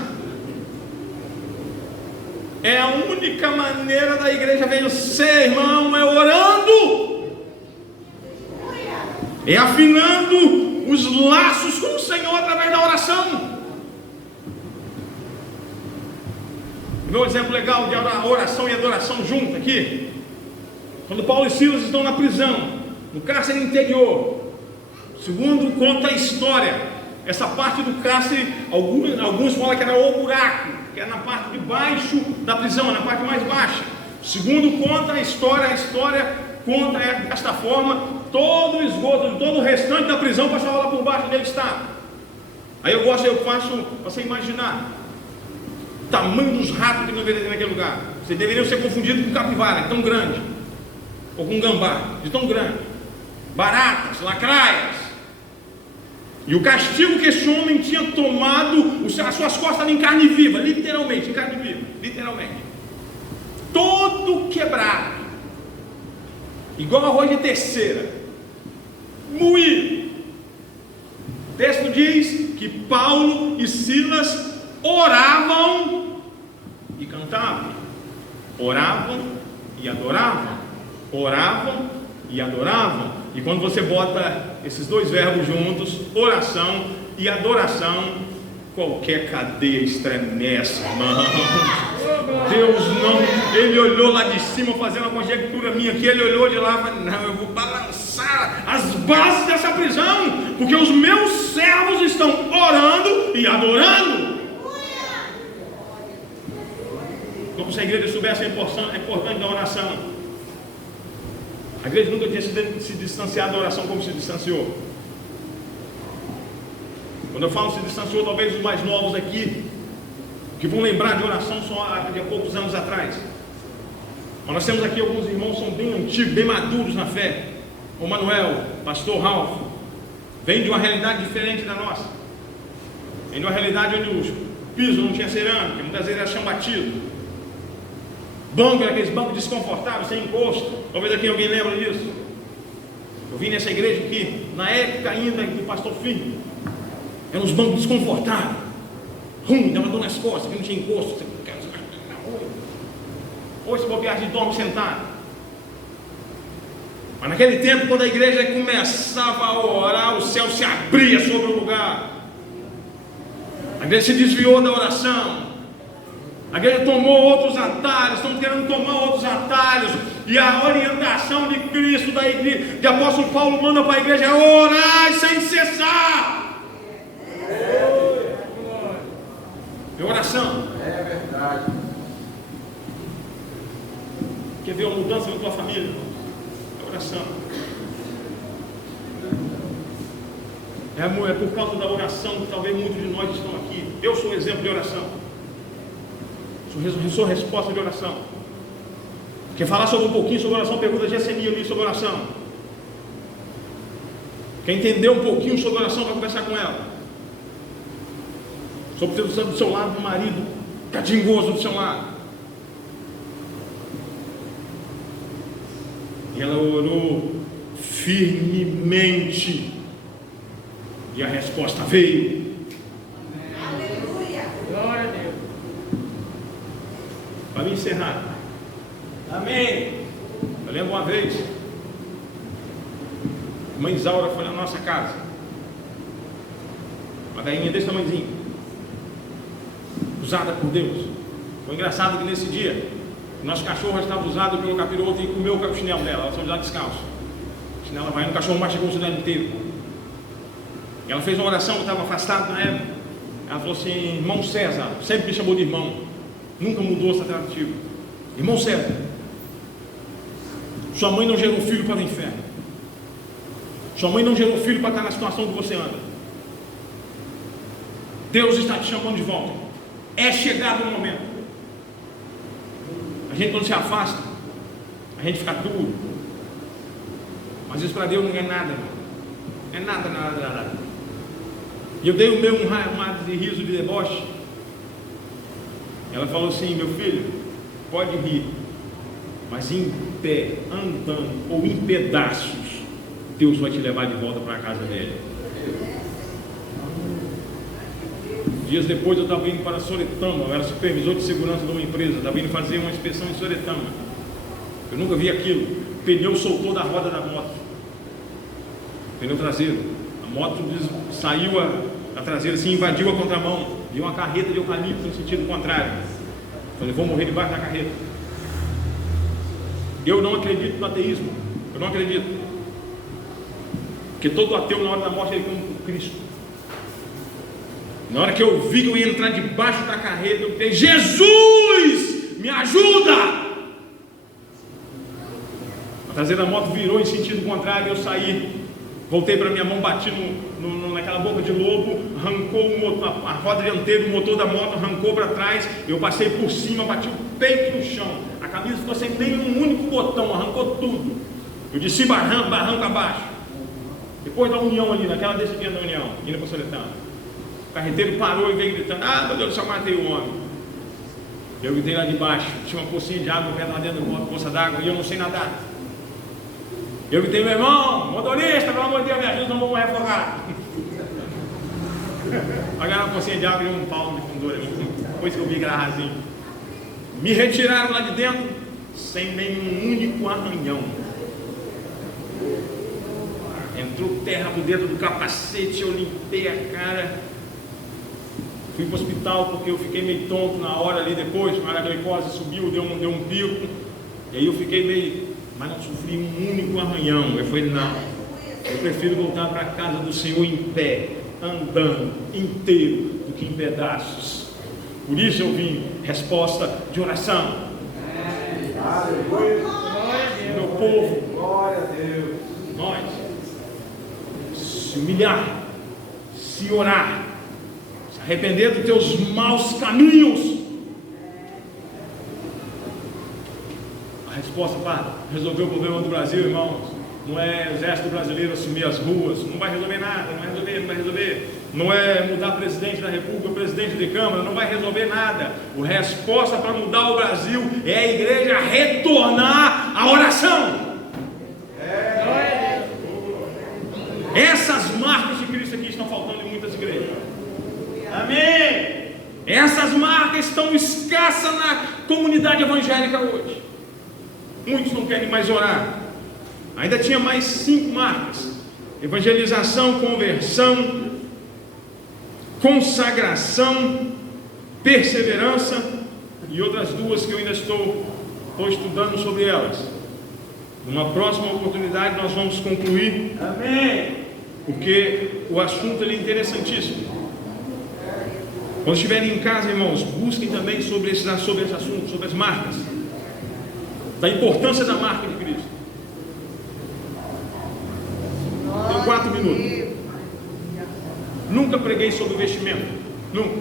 É a única maneira da igreja vencer, irmão, é orando, é afinando os laços com o Senhor através da oração. Meu exemplo legal de oração e adoração junto aqui, quando Paulo e Silas estão na prisão, no cárcere interior. Segundo conta a história, essa parte do cárcere, alguns falam que era o buraco, que é na parte de baixo da prisão, na parte mais baixa. Segundo conta a história conta desta forma, todo o esgoto, todo o restante da prisão passava lá por baixo onde ele está. Aí eu faço para você imaginar o tamanho dos ratos que não deveriam ter naquele lugar. Vocês deveriam ser confundidos com capivara, tão grande. ou com gambá, de tão grande, baratas, lacraias. E o castigo que esse homem tinha tomado, as suas costas em carne viva, literalmente, em carne viva, literalmente, todo quebrado, igual arroz de terceira, moído. O texto diz que Paulo e Silas oravam e cantavam, oravam e adoravam, oravam e adoravam. E quando você bota esses dois verbos juntos, oração e adoração, qualquer cadeia estremece, irmão. Deus não, ele olhou lá de cima, fazendo uma conjectura minha aqui, ele olhou de lá e falou: não, eu vou balançar as bases dessa prisão, porque os meus servos estão orando e adorando. Como se a igreja soubesse a importância da oração. A igreja nunca tinha se distanciado da oração como se distanciou. Quando eu falo se distanciou, talvez os mais novos aqui, que vão lembrar de oração só de há poucos anos atrás. Mas nós temos aqui alguns irmãos que são bem antigos, bem maduros na fé. O Manuel, pastor Ralph, vem de uma realidade diferente da nossa. Vem de uma realidade onde o piso não tinha cerâmica, muitas vezes era chão batido. Banco era aqueles bancos desconfortáveis, sem encosto. Talvez aqui alguém lembra disso. Eu vim nessa igreja aqui, na época ainda do pastor Filho. Eram os bancos desconfortáveis. Dava dor nas costas, que não tinha encosto. Hoje, se bobear, a gente dorme sentado. Mas naquele tempo, quando a igreja começava a orar, o céu se abria sobre o lugar. A igreja se desviou da oração. A igreja tomou outros atalhos, estão querendo tomar outros atalhos. E a orientação de Cristo, da igreja, de apóstolo Paulo manda para a igreja é orar sem cessar. É oração. É verdade. Quer ver uma mudança na tua família? É oração. É por causa da oração que talvez muitos de nós estão aqui. Eu sou exemplo de oração. Sou resposta de oração. Quer falar sobre um pouquinho sobre oração? Pergunta a Gessenia ali sobre oração. Quer entender um pouquinho sobre oração? Vai conversar com ela. Sobre o do seu lado, do marido catingoso do seu lado. E ela orou firmemente. E a resposta veio. Aleluia. Glória a Deus. Para me encerrar. Amém. Eu lembro uma vez, a mãe Isaura foi na nossa casa. Uma velhinha desse tamanhozinho, usada por Deus. Foi engraçado que nesse dia, nosso cachorro estava usado pelo capiroto e comeu o chinelo dela. Ela só já descalço. O chinelo vai no cachorro, mastigou o chinelo inteiro. E ela fez uma oração, eu estava afastado na época. Ela falou assim: irmão César, sempre me chamou de irmão. Nunca mudou essa tratativa. Irmão César, sua mãe não gerou filho para o inferno. Sua mãe não gerou filho para estar na situação que você anda. Deus está te chamando de volta. É chegado o momento. A gente quando se afasta, a gente fica duro. Mas isso para Deus não é nada, irmão. É nada, nada, nada. E eu dei o meu um de riso de deboche. Ela falou assim: meu filho, pode rir, mas em pé, andando ou em pedaços, Deus vai te levar de volta para a casa dele. Dias depois eu estava indo para Soretama, eu era supervisor de segurança de uma empresa, estava indo fazer uma inspeção em Soretama. Eu nunca vi aquilo. O pneu soltou da roda da moto, pneu traseiro. A moto saiu a traseira assim, invadiu a contramão. Vi uma carreta de eucalipto no sentido contrário. Falei: vou morrer debaixo da carreta. Eu não acredito no ateísmo. Eu não acredito. Porque todo ateu na hora da morte ele come com Cristo. Na hora que eu vi que eu ia entrar debaixo da carreta, eu falei: Jesus, me ajuda! A traseira da moto virou em sentido contrário e eu saí Voltei para minha mão, bati naquela boca de lobo, arrancou a roda dianteira, o motor da moto arrancou para trás. Eu passei por cima, bati o peito no chão. A camisa ficou sem nenhum único botão, arrancou tudo. Eu desci barranco abaixo. Depois da União ali, naquela descidinha da União, indo para Soletama, o carreteiro parou e veio gritando: ah, meu Deus do céu, matei o homem. Eu gritei lá de baixo, tinha uma pocinha de água, lá dentro da poça d'água, e eu não sei nadar. Eu gritei: meu irmão, motorista, pelo amor de Deus, me ajuda, não vou morrer afogado. Pagaram uma pocinha de água e um pau de fundura, depois que eu vi que era rasinho. Me retiraram lá de dentro, sem nenhum único arranhão. Entrou terra por dentro do capacete, eu limpei a cara. Fui para o hospital porque eu fiquei meio tonto na hora ali depois, a glicose subiu, deu um pico. E aí eu fiquei meio, mas não sofri um único arranhão. Eu falei: não, eu prefiro voltar para a casa do Senhor em pé, andando inteiro, do que em pedaços. Por isso eu vim, resposta de oração. Meu povo, glória a Deus. Nós se humilhar, se orar, se arrepender dos teus maus caminhos. A resposta para resolver o problema do Brasil, irmãos, não é o exército brasileiro assumir as ruas, não vai resolver nada, não vai resolver. Não é mudar presidente da República, presidente de Câmara, não vai resolver nada. A resposta para mudar o Brasil é a igreja retornar à oração. Essas marcas de Cristo aqui estão faltando em muitas igrejas. Amém. Essas marcas estão escassas na comunidade evangélica hoje. Muitos não querem mais orar. Ainda tinha mais 5 marcas: evangelização, conversão, consagração, perseverança e outras 2 que eu ainda estou estudando sobre elas. Numa próxima oportunidade nós vamos concluir. Amém. Porque o assunto ele é interessantíssimo. Quando estiverem em casa, irmãos, busquem também sobre esse assunto, sobre as marcas, da importância da marca de Cristo. Tenho 4 minutos. Nunca preguei sobre vestimento. Nunca.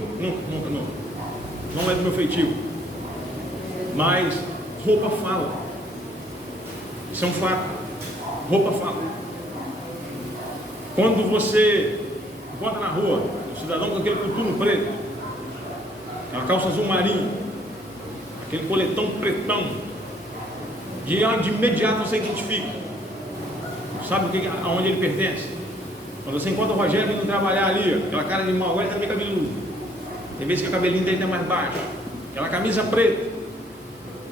Não é do meu feitio. Mas roupa fala. Isso é um fato. Roupa fala. Quando você encontra na rua um cidadão com aquele coturno preto, uma calça azul marinho, aquele coletão pretão, de imediato você identifica. Sabe aonde ele pertence? Quando você encontra o Rogério indo trabalhar ali, aquela cara de mal, ele também é cabeludo. Tem vezes que o cabelinho dele é mais baixo. Aquela camisa preta,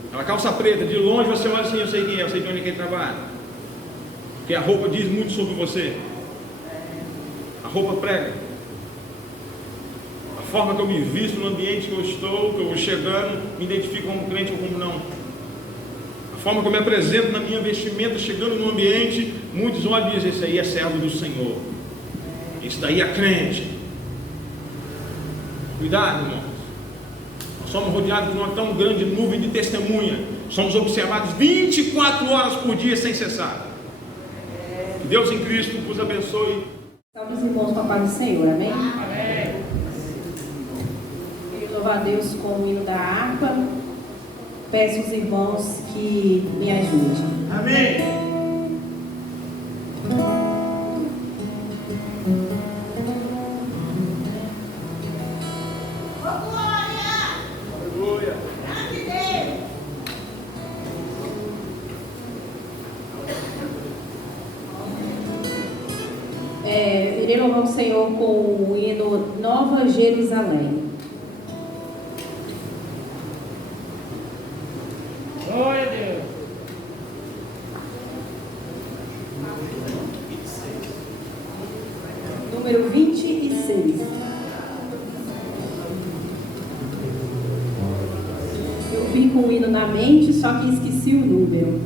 aquela calça preta, de longe você olha assim: eu sei quem é, eu sei de onde ele trabalha. Porque a roupa diz muito sobre você. A roupa prega. A forma que eu me visto no ambiente que eu estou, que eu vou chegando, me identifico como crente ou como não. A forma que eu me apresento na minha vestimenta, chegando no ambiente, muitos olham e dizem: esse aí é servo do Senhor, isso daí é crente. Cuidado, irmãos. Nós somos rodeados de uma tão grande nuvem de testemunha. Somos observados 24 horas por dia sem cessar. Que Deus em Cristo vos abençoe. Salve os irmãos com a paz do Senhor, amém? Amém. Quero louvar a Deus com o hino da harpa. Peço aos irmãos que me ajudem. Amém. Aleluia. Irei louvar o Senhor com o hino Nova Jerusalém. Glória a Deus. Número 26. Eu vim com o hino na mente, só que esqueci o número.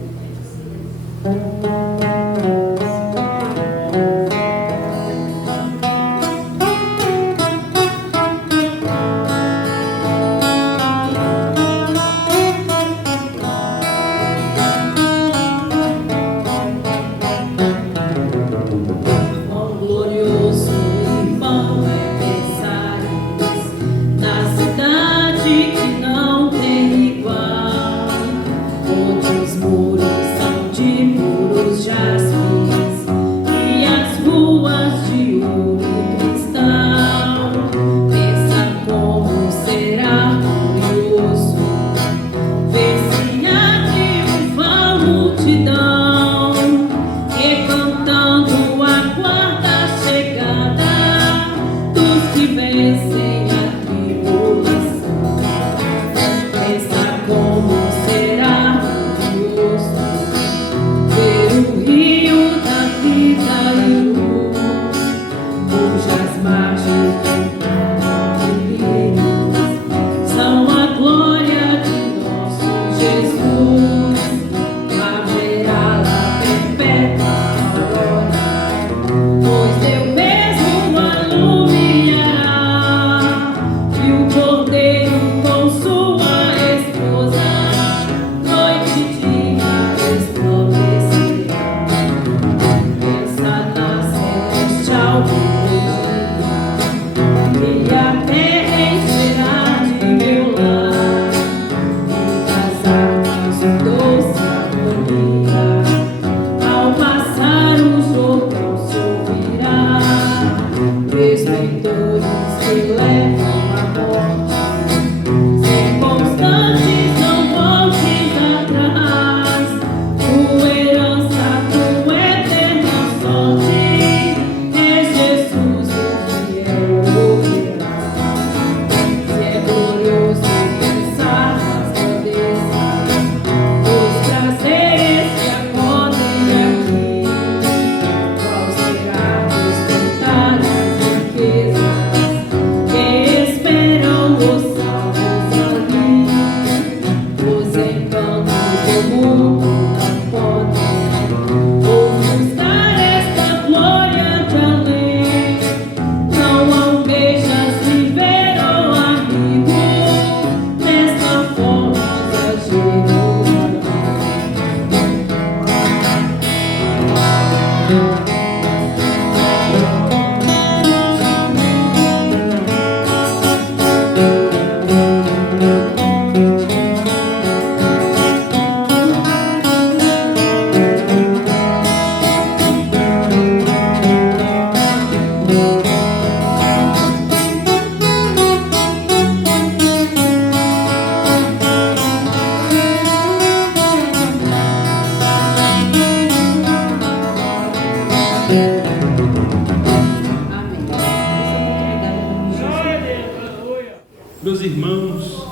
Meus irmãos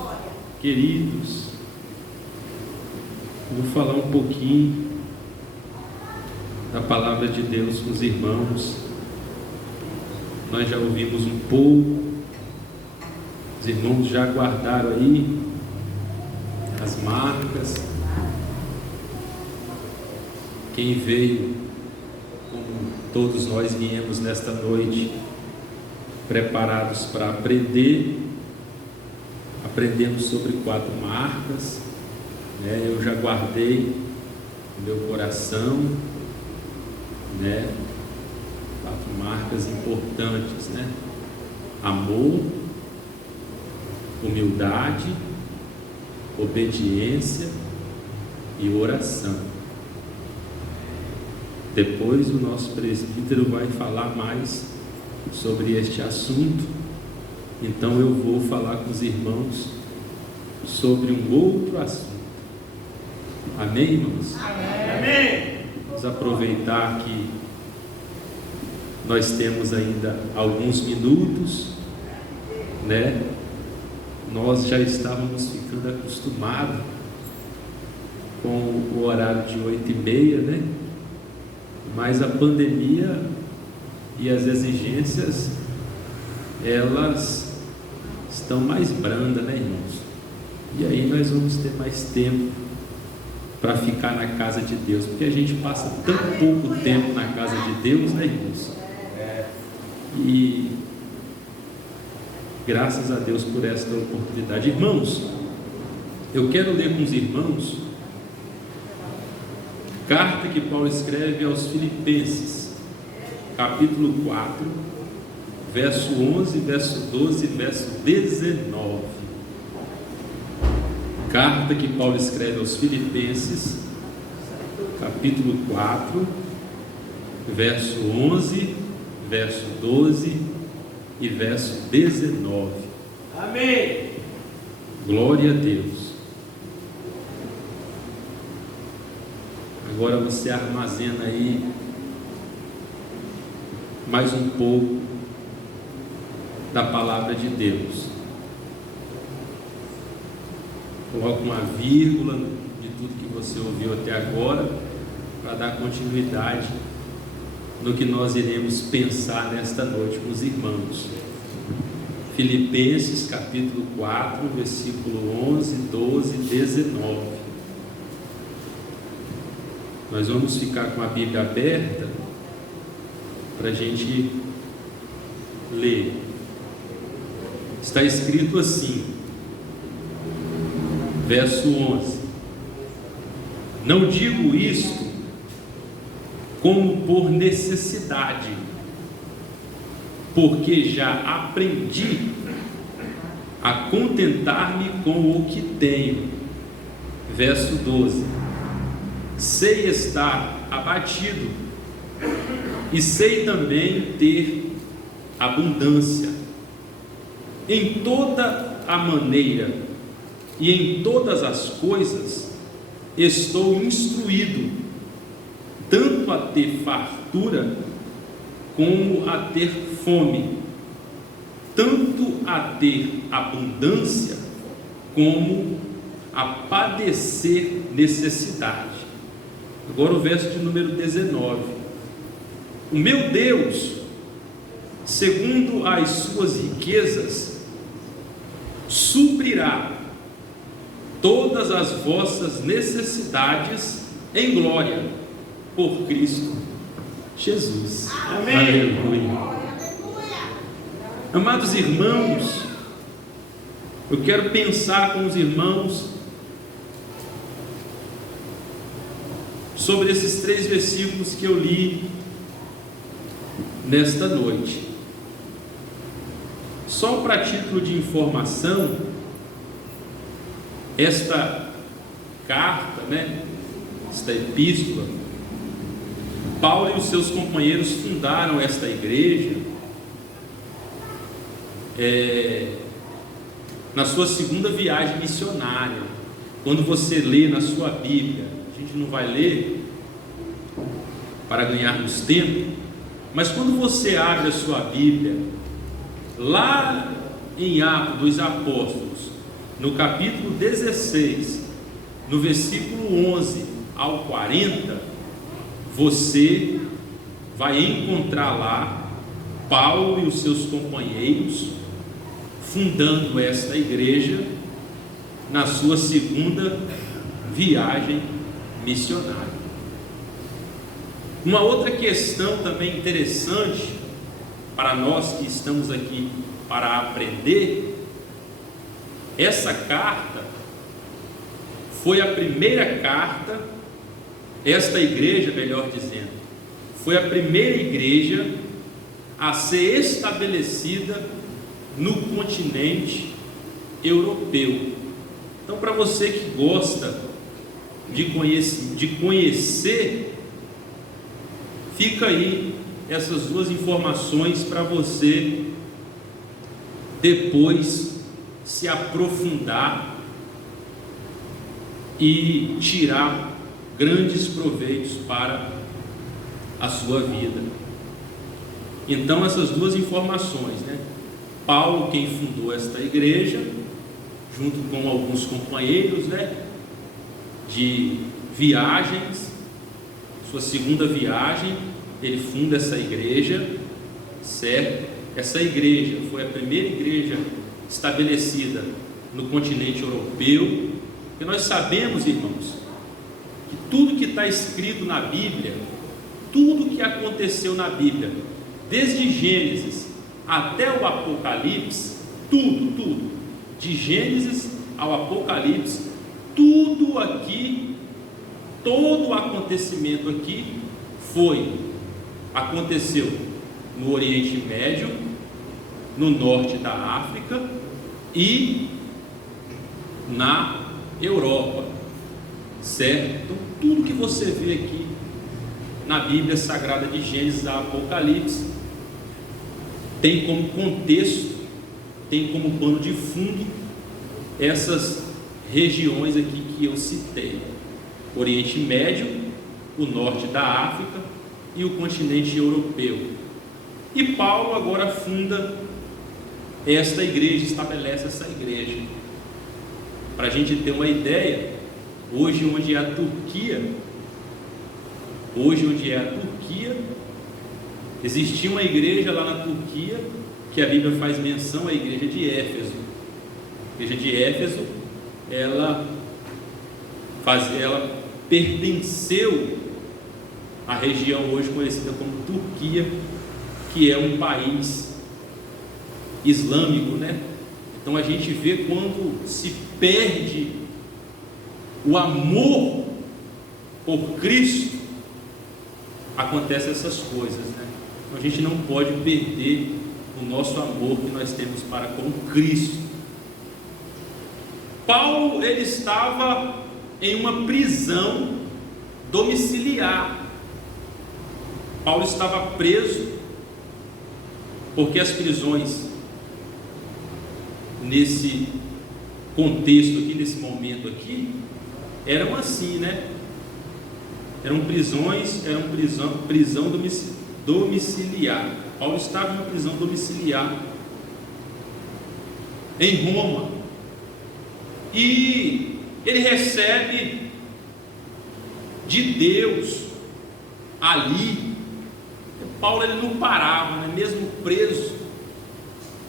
queridos, vou falar um pouquinho da palavra de Deus com os irmãos. Nós já ouvimos um pouco, os irmãos já guardaram aí as marcas. Quem veio, como todos nós viemos nesta noite, preparados para aprender, aprendemos sobre 4 marcas, né? Eu já guardei no meu coração, né? 4 marcas importantes, né? Amor, humildade, obediência e oração. Depois o nosso presbítero vai falar mais sobre este assunto. Então eu vou falar com os irmãos sobre um outro assunto. Amém, irmãos? Amém. Vamos aproveitar que nós temos ainda alguns minutos, né? Nós já estávamos ficando acostumados com o horário de 8h30, né? Mas a pandemia e as exigências, elas estão mais brandas, né, irmãos? E aí nós vamos ter mais tempo para ficar na casa de Deus, porque a gente passa tão pouco tempo na casa de Deus, né, irmãos? E graças a Deus por esta oportunidade. Irmãos, eu quero ler com os irmãos carta que Paulo escreve aos Filipenses, capítulo 4, verso 11, verso 12, verso 19. Carta que Paulo escreve aos Filipenses, capítulo 4, verso 11, verso 12 e verso 19. Amém. Glória a Deus. Agora você armazena aí mais um pouco da palavra de Deus. Coloca uma vírgula de tudo que você ouviu até agora, para dar continuidade no que nós iremos pensar nesta noite com os irmãos. Filipenses capítulo 4, versículo 11, 12 e 19. Nós vamos ficar com a Bíblia aberta para a gente ler. Está escrito assim, verso 11: não digo isto como por necessidade, porque já aprendi a contentar-me com o que tenho. Verso 12: sei estar abatido e sei também ter abundância. Em toda a maneira e em todas as coisas estou instruído, tanto a ter fartura como a ter fome, tanto a ter abundância como a padecer necessidade. Agora o verso de número 19: o meu Deus, segundo as suas riquezas, suprirá todas as vossas necessidades em glória por Cristo Jesus. Amém. Aleluia. Amados irmãos, eu quero pensar com os irmãos sobre esses 3 versículos que eu li nesta noite. Só para título de informação, esta carta, esta epístola, Paulo e os seus companheiros fundaram esta igreja na sua segunda viagem missionária. Quando você lê na sua Bíblia, a gente não vai ler para ganharmos tempo, mas quando você abre a sua Bíblia, lá em Atos dos Apóstolos, no capítulo 16, no versículo 11 ao 40, você vai encontrar lá Paulo e os seus companheiros fundando esta igreja na sua segunda viagem missionária. Uma outra questão também interessante para nós que estamos aqui para aprender: essa carta foi a primeira carta, esta igreja, melhor dizendo, foi a primeira igreja a ser estabelecida no continente europeu. Então, para você que gosta de conhecer, fica aí essas 2 informações para você depois se aprofundar e tirar grandes proveitos para a sua vida. Então, essas 2 informações, Paulo, quem fundou esta igreja, junto com alguns companheiros, de viagens, sua segunda viagem, ele funda essa igreja, certo? Essa igreja foi a primeira igreja estabelecida no continente europeu, porque nós sabemos, irmãos, que tudo que está escrito na Bíblia, tudo que aconteceu na Bíblia, desde Gênesis até o Apocalipse, tudo, de Gênesis ao Apocalipse, tudo aqui, todo o acontecimento aqui aconteceu no Oriente Médio, no norte da África e na Europa, certo? Então, tudo que você vê aqui na Bíblia Sagrada, de Gênesis a Apocalipse, tem como contexto, tem como pano de fundo essas regiões aqui que eu citei: Oriente Médio, o norte da África e o continente europeu. E Paulo agora funda esta igreja, estabelece essa igreja. Para a gente ter uma ideia, hoje onde é a Turquia, existia uma igreja lá na Turquia, que a Bíblia faz menção, a igreja de Éfeso. A igreja de Éfeso, ela pertenceu à região hoje conhecida como Turquia, que é um país islâmico, Então a gente vê quando se perde o amor por Cristo, acontecem essas coisas, Então a gente não pode perder o nosso amor que nós temos para com Cristo. Paulo, ele estava em uma prisão domiciliar. Paulo estava preso, porque as prisões nesse contexto aqui, nesse momento aqui, eram assim, né? Eram prisões, prisão domiciliar. Paulo estava em uma prisão domiciliar em Roma, e ele recebe de Deus ali. Paulo, ele não parava, né? Mesmo preso,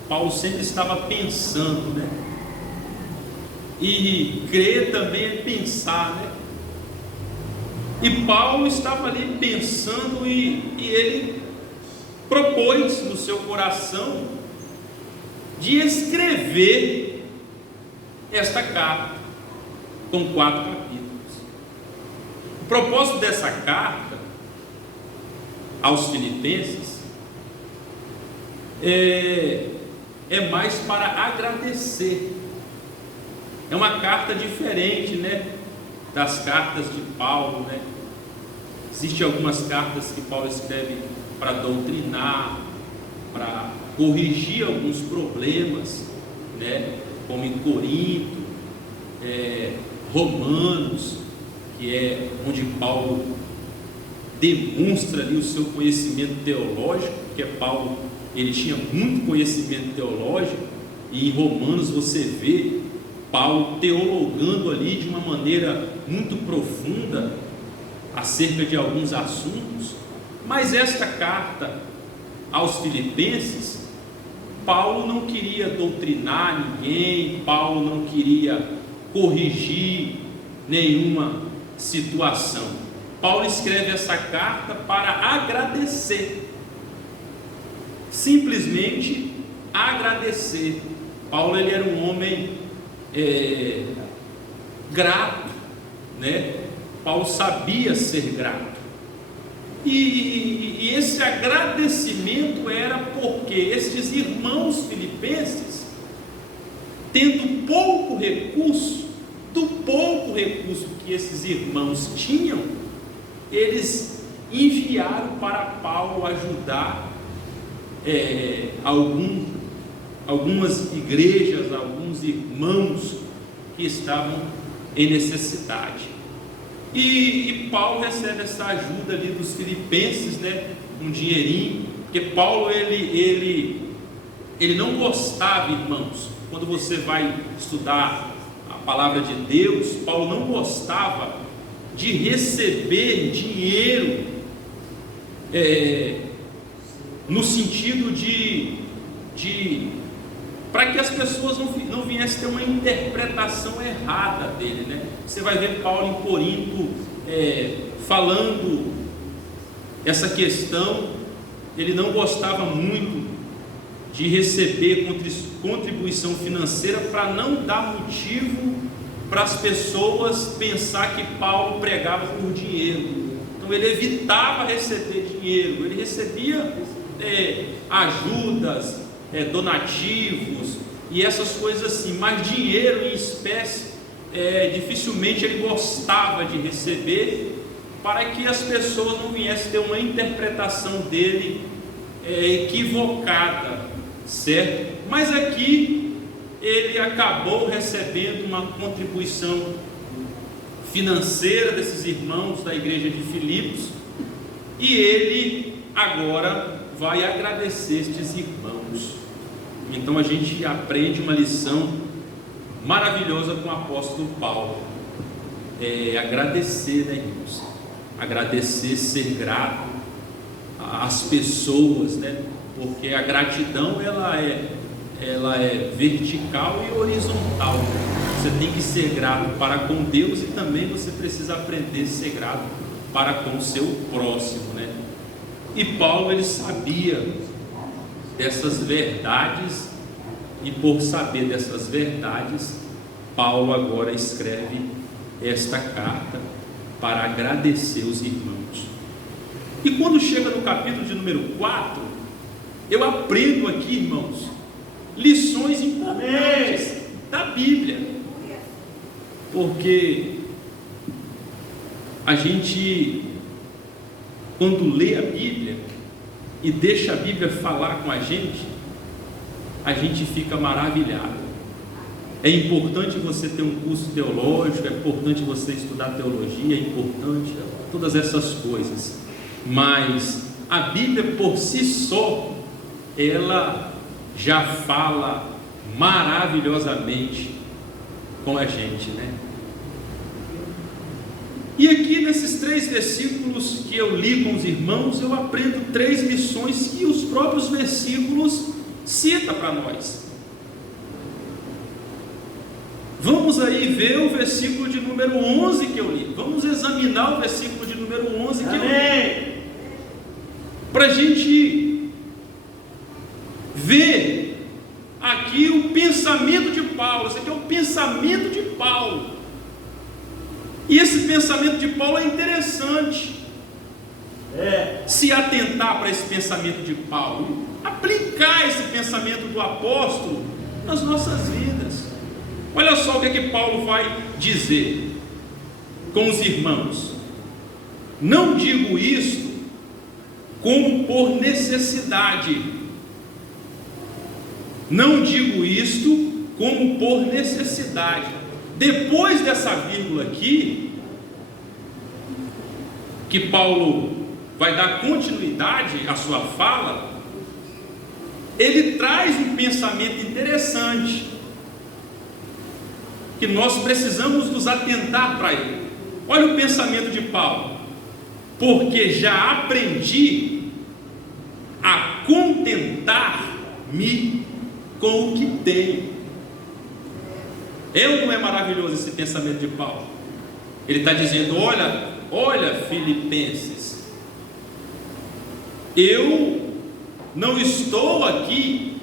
Paulo sempre estava pensando, né? E crer também é pensar, né? E Paulo estava ali pensando, e ele propôs no seu coração de escrever esta carta com 4 capítulos. O propósito dessa carta aos Filipenses é mais para agradecer. É uma carta diferente, né, das cartas de Paulo, né? Existem algumas cartas que Paulo escreve para doutrinar, para corrigir alguns problemas, né, como em Corinto, Romanos, que é onde Paulo demonstra ali o seu conhecimento teológico, porque Paulo, ele tinha muito conhecimento teológico, e em Romanos você vê Paulo teologando ali de uma maneira muito profunda acerca de alguns assuntos. Mas esta carta aos Filipenses, Paulo não queria doutrinar ninguém, Paulo não queria corrigir nenhuma situação. Paulo escreve essa carta para agradecer, simplesmente agradecer. Paulo, ele era um homem grato, né? Paulo sabia ser grato, e esse agradecimento era porque estes irmãos filipenses, tendo pouco recurso, do pouco recurso que esses irmãos tinham, eles enviaram para Paulo ajudar algumas igrejas, alguns irmãos que estavam em necessidade. E Paulo recebe essa ajuda ali dos filipenses, né, um dinheirinho, porque Paulo ele não gostava, irmãos, quando você vai estudar a palavra de Deus, Paulo não gostava de receber dinheiro no sentido de para que as pessoas não viessem ter uma interpretação errada dele, né? Você vai ver Paulo em Corinto falando essa questão. Ele não gostava muito de receber contribuição financeira, para não dar motivo para as pessoas pensar que Paulo pregava por dinheiro. Então ele evitava receber dinheiro, ele recebia ajudas, donativos e essas coisas assim, mas dinheiro em espécie dificilmente ele gostava de receber, para que as pessoas não viessem ter uma interpretação dele equivocada, certo? Mas aqui ele acabou recebendo uma contribuição financeira desses irmãos da igreja de Filipos, e ele agora vai agradecer estes irmãos. Então a gente aprende uma lição maravilhosa com o apóstolo Paulo, agradecer, né, irmãos? Agradecer, ser grato às pessoas, né? Porque a gratidão ela é vertical e horizontal. Você tem que ser grato para com Deus, e também você precisa aprender a ser grato para com o seu próximo, né? E Paulo, ele sabia dessas verdades, e por saber dessas verdades, Paulo agora escreve esta carta para agradecer os irmãos. E quando chega no capítulo de número 4, eu aprendo aqui, irmãos, lições importantes da Bíblia, porque a gente, quando lê a Bíblia e deixa a Bíblia falar com a gente fica maravilhado. É importante você ter um curso teológico, é importante você estudar teologia, é importante todas essas coisas. Mas a Bíblia por si só, ela já fala maravilhosamente com a gente, né? E aqui nesses 3 versículos que eu li com os irmãos, eu aprendo 3 lições que os próprios versículos citam para nós. Vamos aí ver o versículo de número 11 que eu li. Vamos examinar o versículo de número 11 que eu li, para a gente ver aqui o pensamento de Paulo. Esse aqui é o pensamento de Paulo. E esse pensamento de Paulo é interessante. Se atentar para esse pensamento de Paulo, aplicar esse pensamento do apóstolo nas nossas vidas. Olha só o que é que Paulo vai dizer com os irmãos. Não digo isto como por necessidade. Não digo isto como por necessidade. Depois dessa vírgula aqui, que Paulo vai dar continuidade à sua fala, ele traz um pensamento interessante, que nós precisamos nos atentar para ele. Olha o pensamento de Paulo: porque já aprendi a contentar-me com o que tenho. Não é maravilhoso esse pensamento de Paulo? Ele está dizendo: olha Filipenses, eu não estou aqui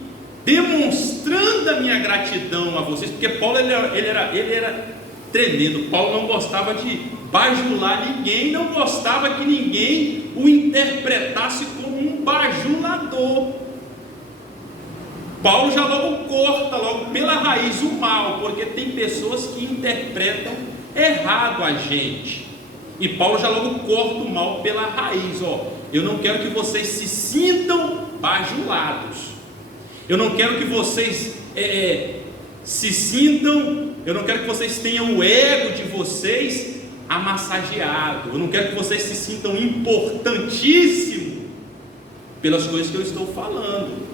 demonstrando a minha gratidão a vocês, porque Paulo ele era tremendo. Paulo não gostava de bajular ninguém, não gostava que ninguém o interpretasse como um bajulador. Paulo já logo corta logo pela raiz o mal, porque tem pessoas que interpretam errado a gente, e Paulo já logo corta o mal pela raiz. Eu não quero que vocês se sintam bajulados, eu não quero que vocês se sintam, eu não quero que vocês tenham o ego de vocês amassageado, eu não quero que vocês se sintam importantíssimos pelas coisas que eu estou falando.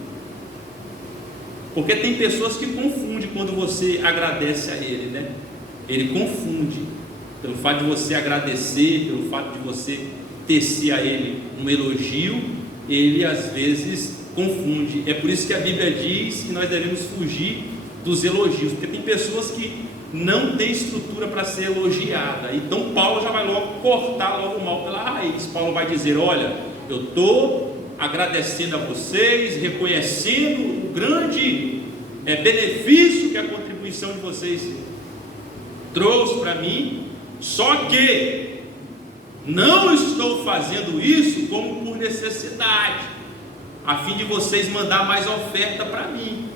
Porque tem pessoas que confundem quando você agradece a ele, né? Ele confunde, pelo fato de você agradecer, pelo fato de você tecer a ele um elogio, ele às vezes confunde. É por isso que a Bíblia diz que nós devemos fugir dos elogios, porque tem pessoas que não têm estrutura para ser elogiada. Então Paulo já vai logo cortar logo o mal pela raiz. Paulo vai dizer: olha, eu estou agradecendo a vocês, reconhecendo o grande benefício que a contribuição de vocês trouxe para mim, só que não estou fazendo isso como por necessidade, a fim de vocês mandar mais oferta para mim.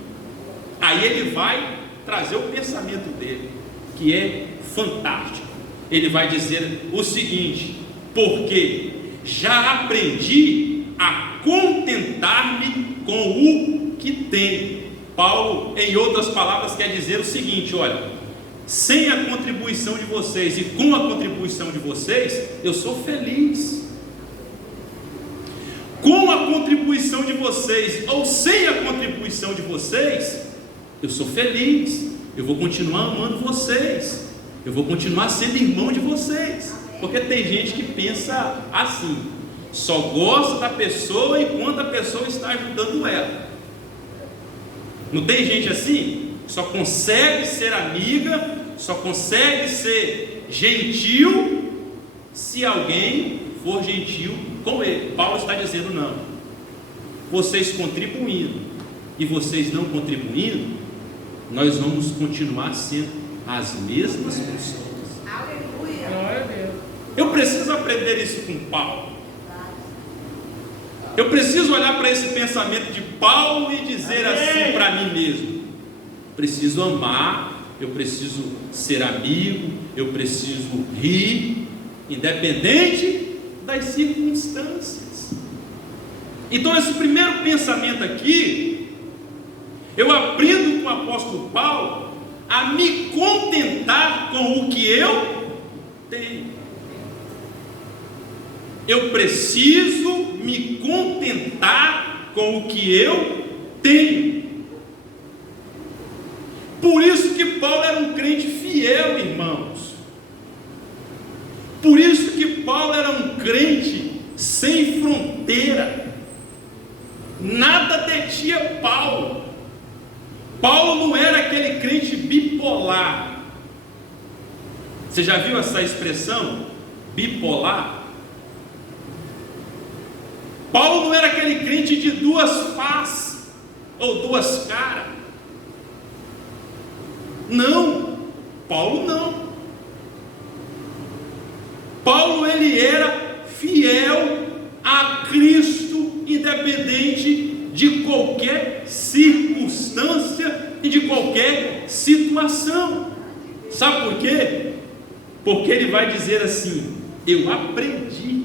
Aí ele vai trazer o pensamento dele, que é fantástico. Ele vai dizer o seguinte: porque já aprendi a contentar-me com o que tenho. Paulo, em outras palavras, quer dizer o seguinte: olha, sem a contribuição de vocês e com a contribuição de vocês, eu sou feliz. Com a contribuição de vocês ou sem a contribuição de vocês, eu sou feliz. Eu vou continuar amando vocês, eu vou continuar sendo irmão de vocês. Porque tem gente que pensa assim: só gosta da pessoa enquanto a pessoa está ajudando ela. Não tem gente assim? Só consegue ser amiga, só consegue ser gentil se alguém for gentil com ele. Paulo está dizendo: não, vocês contribuindo e vocês não contribuindo, nós vamos continuar sendo as mesmas pessoas. Aleluia. Glória a Deus. Eu preciso aprender isso com Paulo. Eu preciso olhar para esse pensamento de Paulo e dizer assim para mim mesmo: preciso amar, eu preciso ser amigo, eu preciso rir, independente das circunstâncias. Então esse primeiro pensamento aqui, eu aprendo com o apóstolo Paulo a me contentar com o que eu tenho. Eu preciso me contentar com o que eu tenho. Por isso que Paulo era um crente fiel, irmãos. Por isso que Paulo era um crente sem fronteira. Nada detinha Paulo. Paulo não era aquele crente bipolar. Você já viu essa expressão? Bipolar? Paulo não era aquele crente de duas faces ou duas caras. Não, Paulo não. Paulo, ele era fiel a Cristo, independente de qualquer circunstância e de qualquer situação. Sabe por quê? Porque ele vai dizer assim: eu aprendi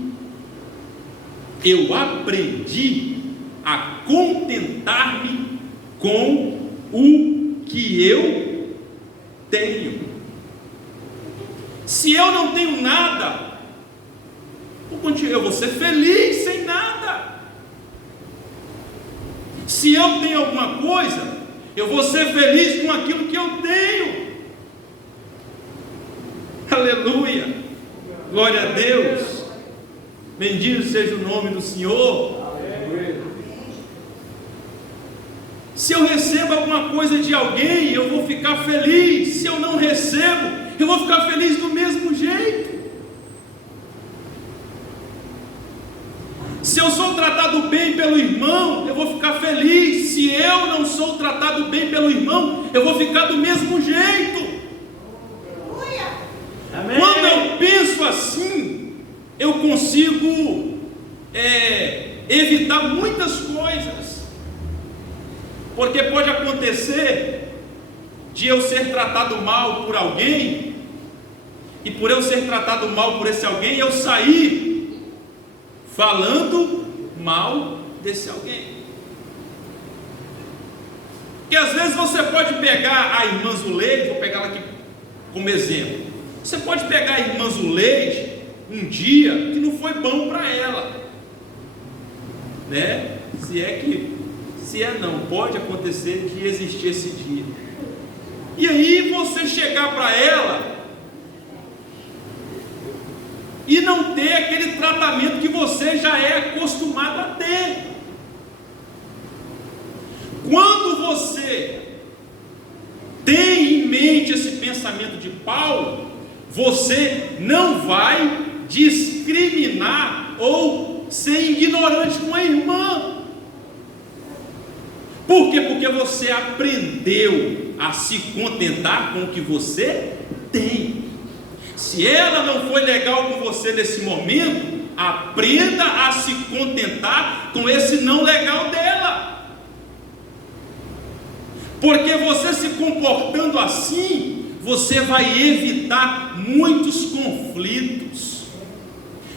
a contentar-me com o que eu tenho. Se eu não tenho nada, eu vou ser feliz sem nada. Se eu tenho alguma coisa, eu vou ser feliz com aquilo que eu tenho. Aleluia, glória a Deus, bendito seja o nome do Senhor. Se eu recebo alguma coisa de alguém, eu vou ficar feliz. Se eu não recebo, eu vou ficar feliz do mesmo jeito. Se eu sou tratado bem pelo irmão, eu vou ficar feliz. Se eu não sou tratado bem pelo irmão, eu vou ficar do mesmo jeito. Amém. Quando eu penso assim, eu consigo evitar muitas coisas. Porque pode acontecer de eu ser tratado mal por alguém, e por eu ser tratado mal por esse alguém, eu sair falando mal desse alguém. Porque às vezes você pode pegar a irmã Zuleide, vou pegar ela aqui como exemplo. Você pode pegar a irmã Zuleide um dia que não foi bom para ela, né? Não, pode acontecer de existir esse dia. E aí você chegar para ela e não ter aquele tratamento que você já é acostumado a ter. Quando você tem em mente esse pensamento de Paulo, você não vai discriminar ou ser ignorante com a irmã. Por quê? Porque você aprendeu a se contentar com o que você tem. Se ela não foi legal com você nesse momento, aprenda a se contentar com esse não legal dela. Porque você se comportando assim, você vai evitar muitos conflitos,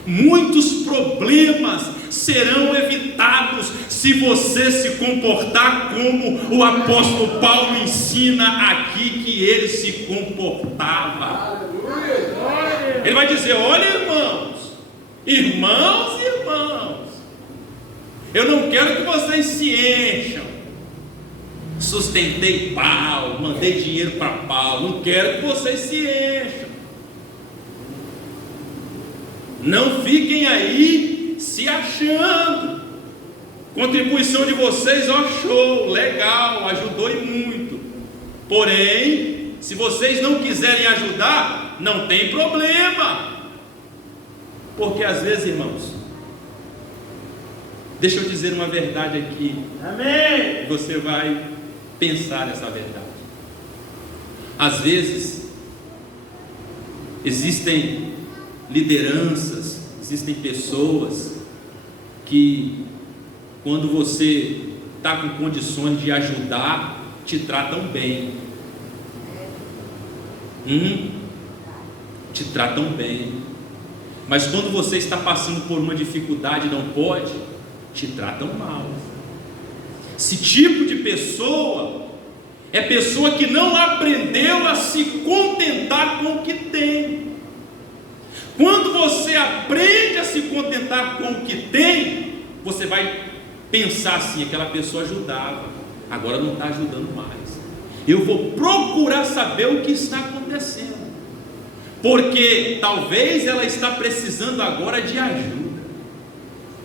muitos problemas serão evitados se você se comportar como o apóstolo Paulo ensina aqui que ele se comportava. Ele vai dizer: olha, irmãos, eu não quero que vocês se encham. Sustentei Paulo, mandei dinheiro para Paulo, não quero que vocês se encham. Não fiquem aí se achando. Contribuição de vocês, ó, show, legal, ajudou e muito. Porém, se vocês não quiserem ajudar, não tem problema. Porque às vezes, irmãos, deixa eu dizer uma verdade aqui. Amém. Você vai pensar essa verdade. Às vezes existem lideranças, existem pessoas que, quando você está com condições de ajudar, te tratam bem. Te tratam bem. Mas quando você está passando por uma dificuldade e não pode, te tratam mal. Esse tipo de pessoa é pessoa que não aprendeu a se contentar com o que tem. Quando você aprende a se contentar com o que tem, você vai pensar assim: aquela pessoa ajudava, agora não está ajudando mais. Eu vou procurar saber o que está acontecendo, porque talvez ela está precisando agora de ajuda,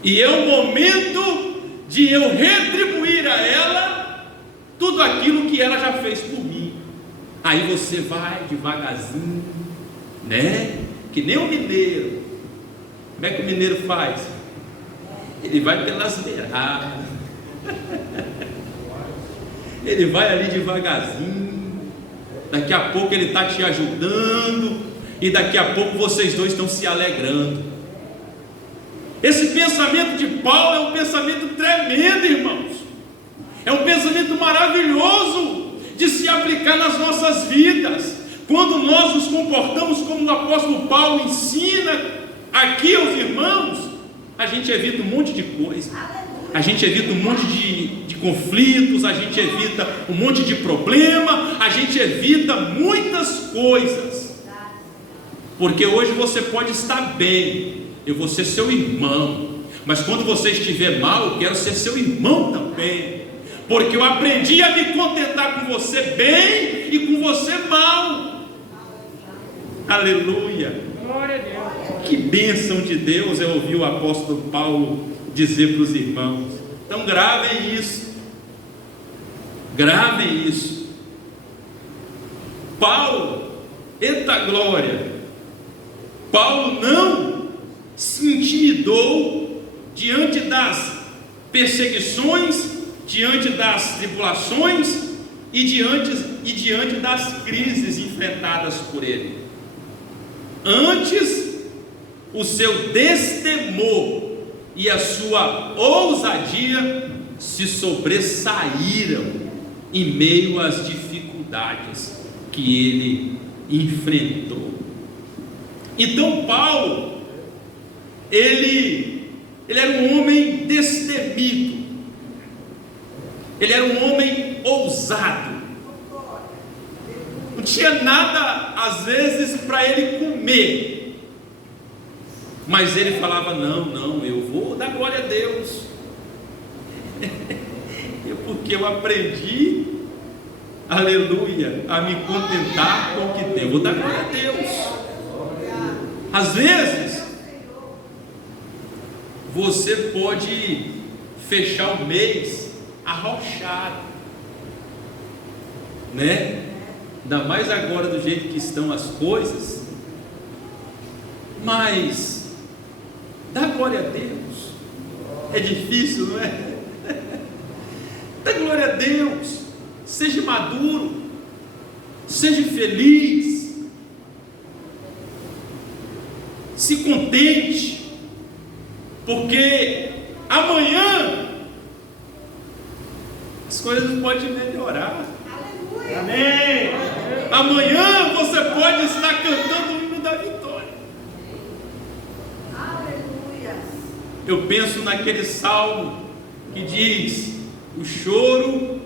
e é o momento de eu retribuir a ela tudo aquilo que ela já fez por mim. Aí você vai devagarzinho, né? Que nem o mineiro. Como é que o mineiro faz? Ele vai pelas beiradas. Ele vai ali devagarzinho. Daqui a pouco ele está te ajudando, e daqui a pouco vocês dois estão se alegrando. Esse pensamento de Paulo é um pensamento tremendo, irmãos. É um pensamento maravilhoso de se aplicar nas nossas vidas. Quando nós nos comportamos como o apóstolo Paulo ensina aqui aos irmãos, a gente evita um monte de coisa. A gente evita um monte de conflitos, a gente evita um monte de problema, a gente evita muitas coisas. Porque hoje você pode estar bem, eu vou ser seu irmão, mas quando você estiver mal, eu quero ser seu irmão também, porque eu aprendi a me contentar com você bem e com você mal. Aleluia! Glória a Deus. Que bênção de Deus é ouvir o apóstolo Paulo dizer para os irmãos. Então gravem isso, gravem isso. Paulo, eita glória, Paulo não se intimidou diante das perseguições, diante das tribulações e diante das crises enfrentadas por ele. Antes, o seu destemor e a sua ousadia se sobressaíram em meio às dificuldades que ele enfrentou. Então Paulo, ele era um homem destemido, ele era um homem ousado. Não tinha nada às vezes para ele comer, mas ele falava: não, eu vou dar glória a Deus, porque eu aprendi, aleluia, a me contentar com o que tenho. Eu vou dar glória a Deus. Às vezes você pode fechar o mês arrochado, né? Ainda mais agora do jeito que estão as coisas, mas dá glória a Deus. É difícil, não é? Dá glória a Deus. Seja maduro, seja feliz, se contente, porque amanhã as coisas podem melhorar. Amém. Amanhã você pode estar cantando o hino da vitória. Aleluia. Eu penso naquele salmo que diz: o choro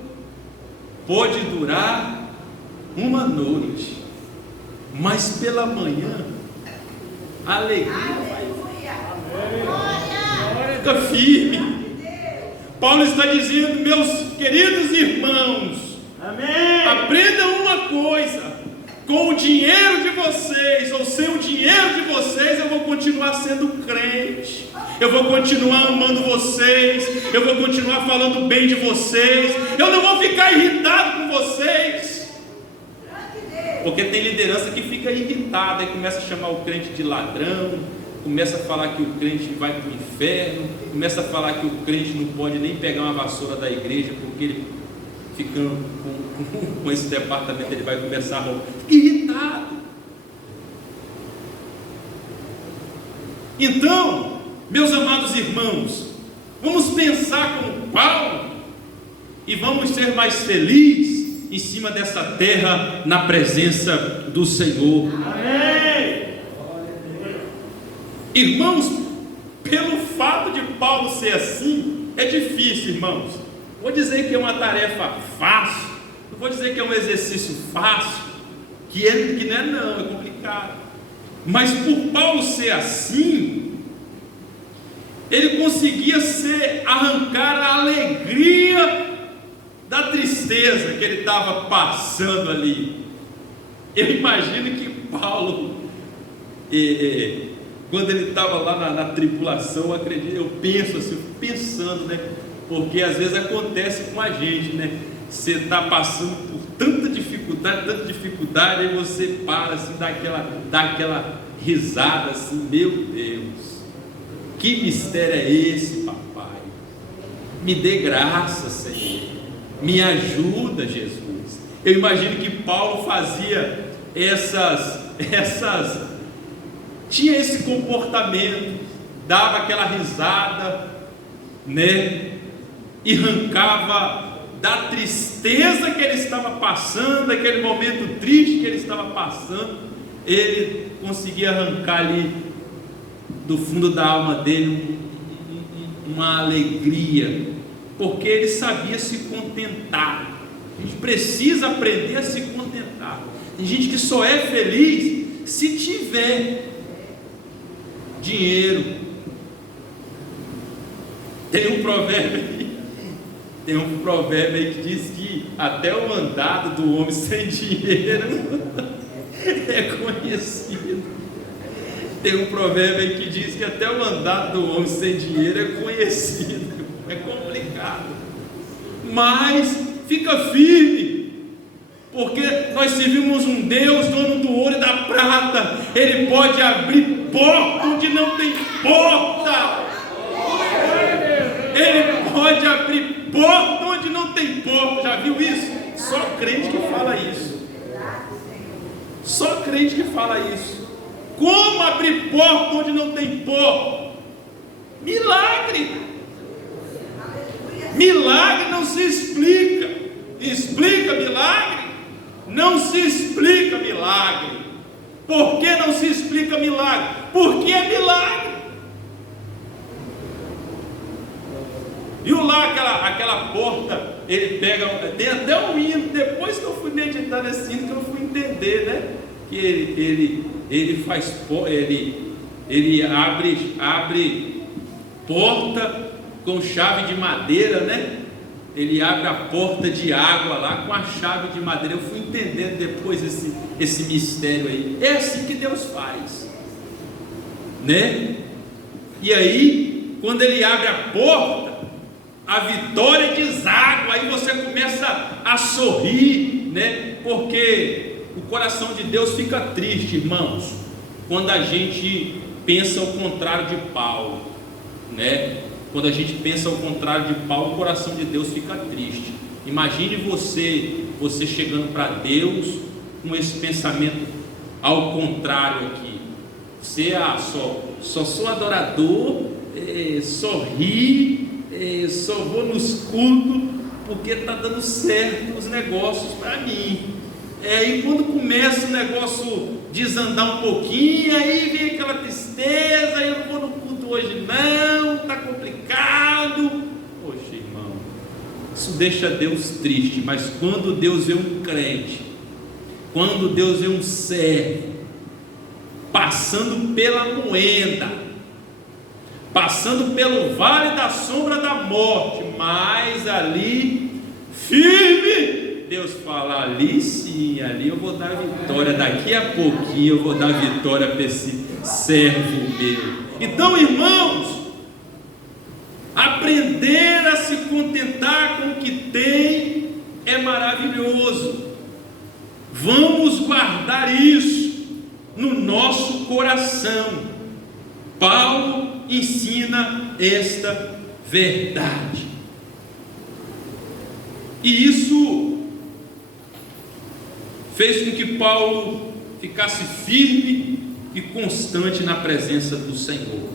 pode durar uma noite, mas pela manhã a alegria vai. Fica firme. Paulo está dizendo: meus queridos irmãos, Amém. aprendam uma coisa: com o dinheiro de vocês ou sem o dinheiro de vocês, eu vou continuar sendo crente, eu vou continuar amando vocês, eu vou continuar falando bem de vocês, eu não vou ficar irritado com vocês, porque tem liderança que fica irritada e começa a chamar o crente de ladrão, começa a falar que o crente vai para o inferno, começa a falar que o crente não pode nem pegar uma vassoura da igreja, porque ele ficando com esse departamento ele vai começar a irritado. Então, meus amados irmãos, vamos pensar como Paulo e vamos ser mais felizes em cima dessa terra, na presença do Senhor. Amém. Irmãos, pelo fato de Paulo ser assim, é difícil, irmãos. Vou dizer que é uma tarefa fácil, não vou dizer que é um exercício fácil, que não é complicado. Mas por Paulo ser assim, ele conseguia arrancar a alegria da tristeza que ele estava passando ali. Eu imagino que Paulo, quando ele estava lá na tribulação, eu penso assim, pensando, né? Porque às vezes acontece com a gente, né? Você está passando por tanta dificuldade, aí você para assim, dá aquela risada assim, meu Deus, que mistério é esse, papai? Me dê graça, Senhor, me ajuda, Jesus. Eu imagino que Paulo fazia tinha esse comportamento, dava aquela risada, né? E arrancava da tristeza que ele estava passando, daquele momento triste que ele estava passando, ele conseguia arrancar ali do fundo da alma dele uma alegria, porque ele sabia se contentar. A gente precisa aprender a se contentar. Tem gente que só é feliz se tiver dinheiro. Tem um provérbio aí que diz que até o andado do homem sem dinheiro é conhecido. Tem um provérbio aí que diz que até o andado do homem sem dinheiro é conhecido. É complicado, mas fica firme, porque nós servimos um Deus, dono do ouro e da prata. Ele pode abrir porta onde não tem porta. Ele pode abrir porta onde não tem porta. Já viu isso? Só crente que fala isso. Só crente que fala isso. Como abrir porta onde não tem porta? Milagre. Milagre não se explica. Explica milagre? Não se explica milagre. Por que não se explica milagre? Porque é milagre. Viu lá aquela porta? Ele pega, tem até um hino. Depois que eu fui meditar nesse hino, que eu fui entender, né? Que ele abre porta com chave de madeira, né? Ele abre a porta de água lá com a chave de madeira. Eu fui entendendo depois esse mistério aí. É assim que Deus faz, né? E aí, quando ele abre a porta, a vitória deságua. Aí você começa a sorrir, né? Porque o coração de Deus fica triste, irmãos, quando a gente pensa o contrário de Paulo, né? Quando a gente pensa ao contrário de Paulo, o coração de Deus fica triste. Imagine você chegando para Deus com esse pensamento ao contrário aqui. Você só sou adorador, só ri, só vou nos cultos porque está dando certo os negócios para mim. E quando começa o negócio desandar um pouquinho, aí vem aquela tristeza, eu não vou no culto hoje não, está complicado. Poxa, irmão, isso deixa Deus triste. Mas quando Deus vê um crente, quando Deus vê um servo passando pela moenda, passando pelo vale da sombra da morte, mas ali firme, Deus fala: ali sim, ali eu vou dar vitória, daqui a pouquinho eu vou dar vitória para esse servo meu. Então, irmãos, aprender a se contentar com o que tem é maravilhoso. Vamos guardar isso no nosso coração. Paulo ensina esta verdade, e isso fez com que Paulo ficasse firme e constante na presença do Senhor.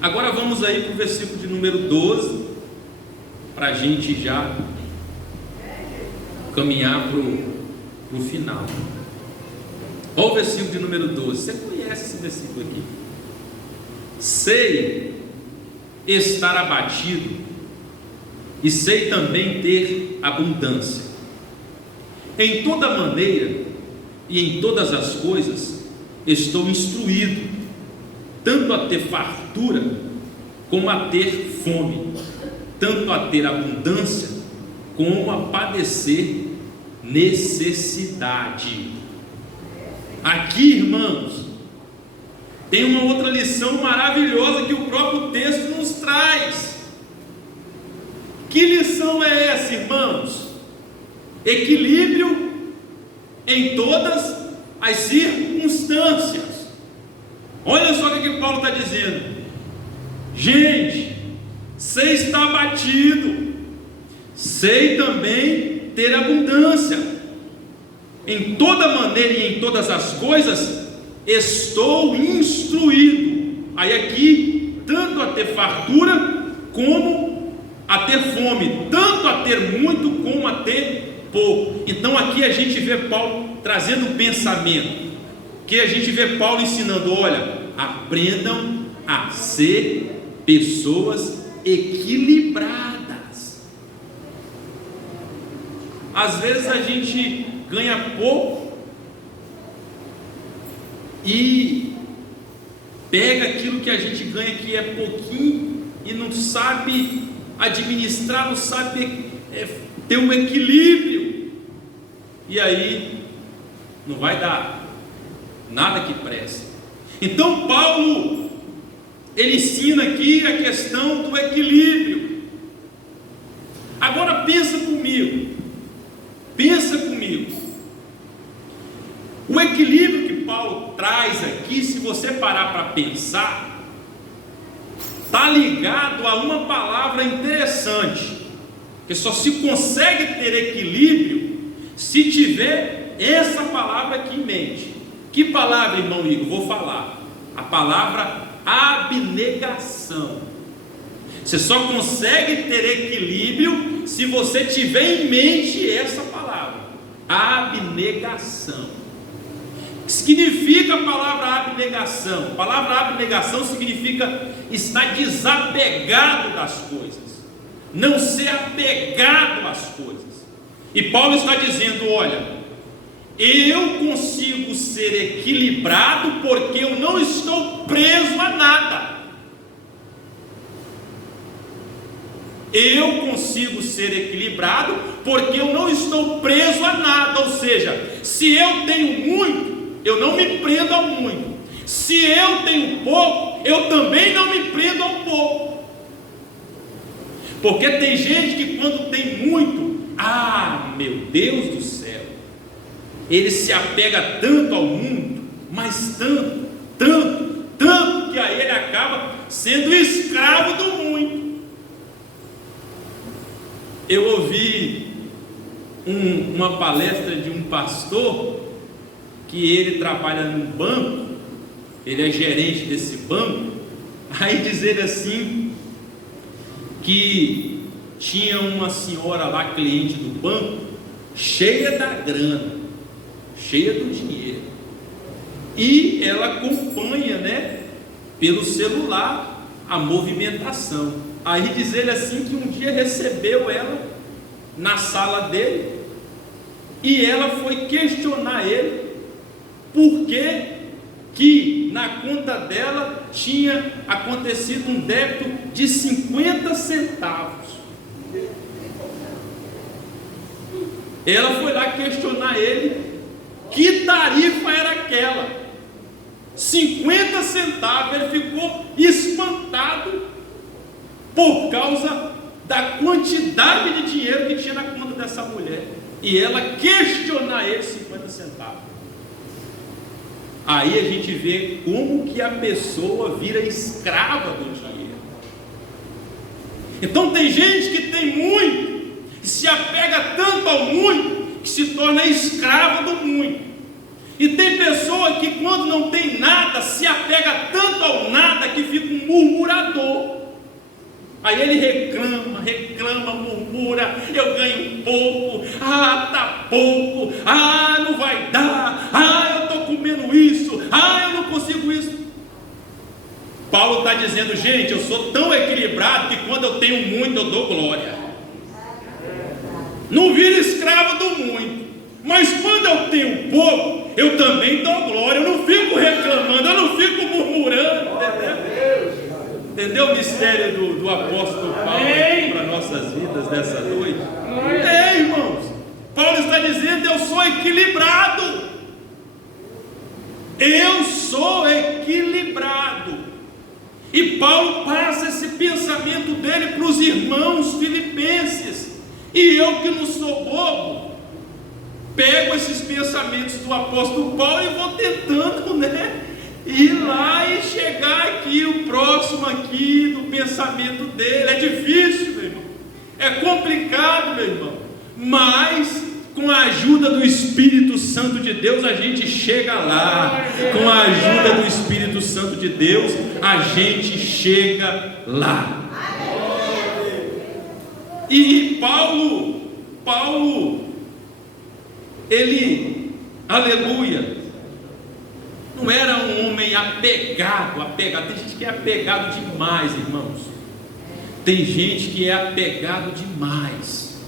Agora vamos aí para o versículo de número 12, para a gente já caminhar para o final. Olha o versículo de número 12, você conhece esse versículo aqui. Sei estar abatido e sei também ter abundância. Em toda maneira e em todas as coisas estou instruído, tanto a ter fartura como a ter fome, tanto a ter abundância como a padecer necessidade. Aqui, irmãos, tem uma outra lição maravilhosa que o próprio texto nos traz. Que lição é essa, irmãos? Equilíbrio em todas as circunstâncias. Olha só o que Paulo está dizendo. Gente, sei estar abatido, sei também ter abundância. Em toda maneira e em todas as coisas estou instruído. Aí aqui, tanto a ter fartura como a ter fome, tanto a ter muito como a ter pouco. Então aqui a gente vê Paulo trazendo o pensamento, que a gente vê Paulo ensinando: olha, aprendam a ser pessoas equilibradas. Às vezes a gente ganha pouco e pega aquilo que a gente ganha, que é pouquinho, e não sabe administrar, não sabe ter um equilíbrio, e aí não vai dar nada que preste. Então Paulo, ele ensina aqui a questão do equilíbrio. Agora pensa comigo, o equilíbrio que Paulo traz aqui, se você parar para pensar, está ligado a uma palavra interessante, que só se consegue ter equilíbrio se tiver essa palavra aqui em mente. Que palavra, irmão Igor? Vou falar. A palavra abnegação. Você só consegue ter equilíbrio se você tiver em mente essa palavra, abnegação. O que significa a palavra abnegação? A palavra abnegação significa estar desapegado das coisas, não ser apegado às coisas. E Paulo está dizendo: olha, eu consigo ser equilibrado porque eu não estou preso a nada. Eu consigo ser equilibrado porque eu não estou preso a nada. Ou seja, se eu tenho muito, eu não me prendo ao muito. Se eu tenho pouco, eu também não me prendo ao pouco. Porque tem gente que quando tem muito, meu Deus do céu, ele se apega tanto ao mundo, mas tanto, que aí ele acaba sendo escravo do muito. Eu ouvi uma palestra de um pastor, que ele trabalha num banco, ele é gerente desse banco, aí dizer assim, que tinha uma senhora lá, cliente do banco, cheia da grana, cheia do dinheiro, e ela acompanha, pelo celular, a movimentação. Aí diz ele assim, que um dia recebeu ela na sala dele, e ela foi questionar ele, por que na conta dela tinha acontecido um débito de 50 centavos. Ela foi lá questionar ele, que tarifa era aquela? 50 centavos. Ele ficou espantado por causa da quantidade de dinheiro que tinha na conta dessa mulher, e ela questionar ele 50 centavos. Aí a gente vê como que a pessoa vira escrava do dinheiro. Então tem gente que tem muito, que se apega tanto ao muito, que se torna escrava do muito. E tem pessoa que quando não tem nada, se apega tanto ao nada, que fica um murmurador. Aí ele reclama, murmura: eu ganho pouco, tá pouco, não vai dar, eu estou comendo isso, eu não consigo isso. Paulo está dizendo: gente, eu sou tão equilibrado que quando eu tenho muito eu dou glória. Não vira escravo do muito, Mas quando eu tenho pouco, eu também dou glória. Eu não fico reclamando, eu não fico murmurando. Entendeu o mistério do apóstolo Paulo para nossas vidas nessa noite? Irmãos, Paulo está dizendo: eu sou equilibrado. Eu sou equilibrado. E Paulo passa esse pensamento dele para os irmãos filipenses. E eu, que não sou bobo, pego esses pensamentos do apóstolo Paulo e vou tentando, ir lá e chegar aqui, o próximo aqui do pensamento dele. É difícil, meu irmão, é complicado, meu irmão, mas com a ajuda do Espírito Santo de Deus a gente chega lá. Com a ajuda do Espírito Santo de Deus a gente chega lá. E Paulo, ele, aleluia, não era um homem apegado. Tem gente que é apegado demais, irmãos. Tem gente que é apegado demais.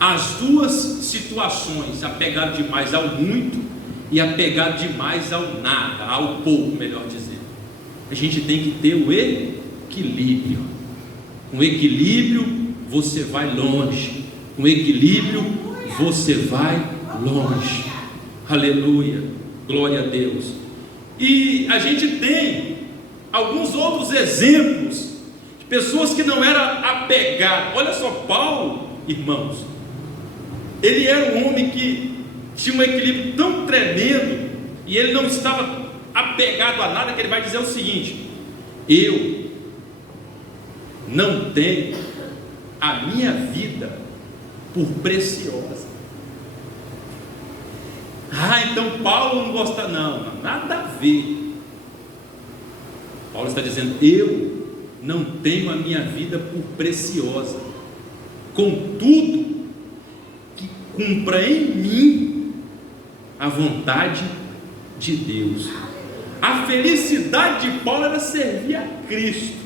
As duas situações, apegado demais ao muito e apegado demais ao nada, ao pouco, melhor dizendo. A gente tem que ter o equilíbrio. Com equilíbrio você vai longe. Com equilíbrio você vai longe. Aleluia, glória a Deus. E a gente tem alguns outros exemplos de pessoas que não eram apegadas. Olha só, Paulo, irmãos, ele era um homem que tinha um equilíbrio tão tremendo, e ele não estava apegado a nada, que ele vai dizer o seguinte: eu não tenho a minha vida por preciosa. Então Paulo não gosta, não, nada a ver. Paulo está dizendo: eu não tenho a minha vida por preciosa, contudo que cumpra em mim a vontade de Deus. A felicidade de Paulo era servir a Cristo.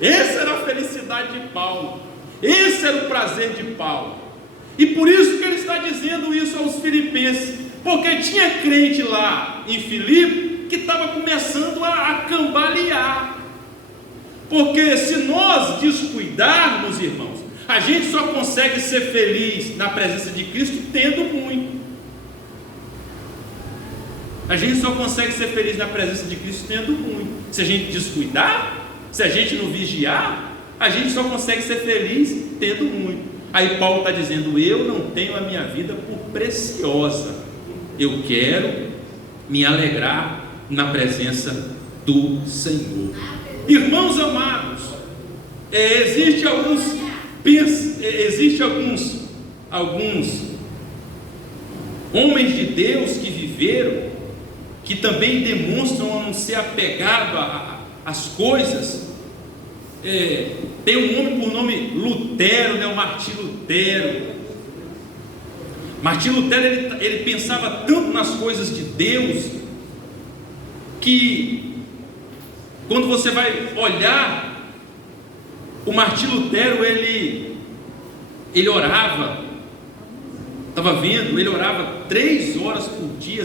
Essa era a felicidade de Paulo, esse era o prazer de Paulo. E por isso que ele está dizendo isso aos filipenses, porque tinha crente lá em Filipe que estava começando a cambalear. Porque se nós descuidarmos, irmãos, a gente só consegue ser feliz na presença de Cristo tendo muito. A gente só consegue ser feliz na presença de Cristo tendo muito. Se a gente descuidar, se a gente não vigiar, a gente só consegue ser feliz tendo muito. Aí Paulo está dizendo: eu não tenho a minha vida por preciosa. Eu quero me alegrar na presença do Senhor. Irmãos amados, existe alguns homens de Deus que viveram, que também demonstram a não ser apegado às coisas. Tem um homem por nome Lutero, o Martinho Lutero. Martinho Lutero, ele pensava tanto nas coisas de Deus, que quando você vai olhar o Martinho Lutero, ele orava, estava vendo, ele orava 3 horas por dia.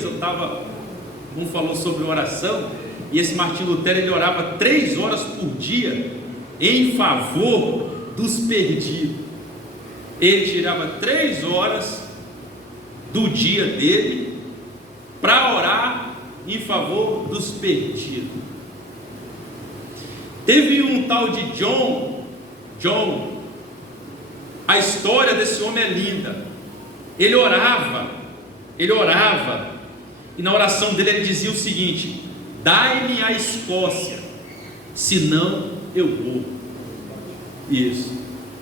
Um falou sobre oração, e esse Martinho Lutero, ele orava 3 horas por dia em favor dos perdidos. Ele tirava 3 horas do dia dele para orar em favor dos perdidos. Teve um tal de John, a história desse homem é linda. Ele orava, e na oração dele ele dizia o seguinte: dai-me a Escócia, senão eu morro. Isso,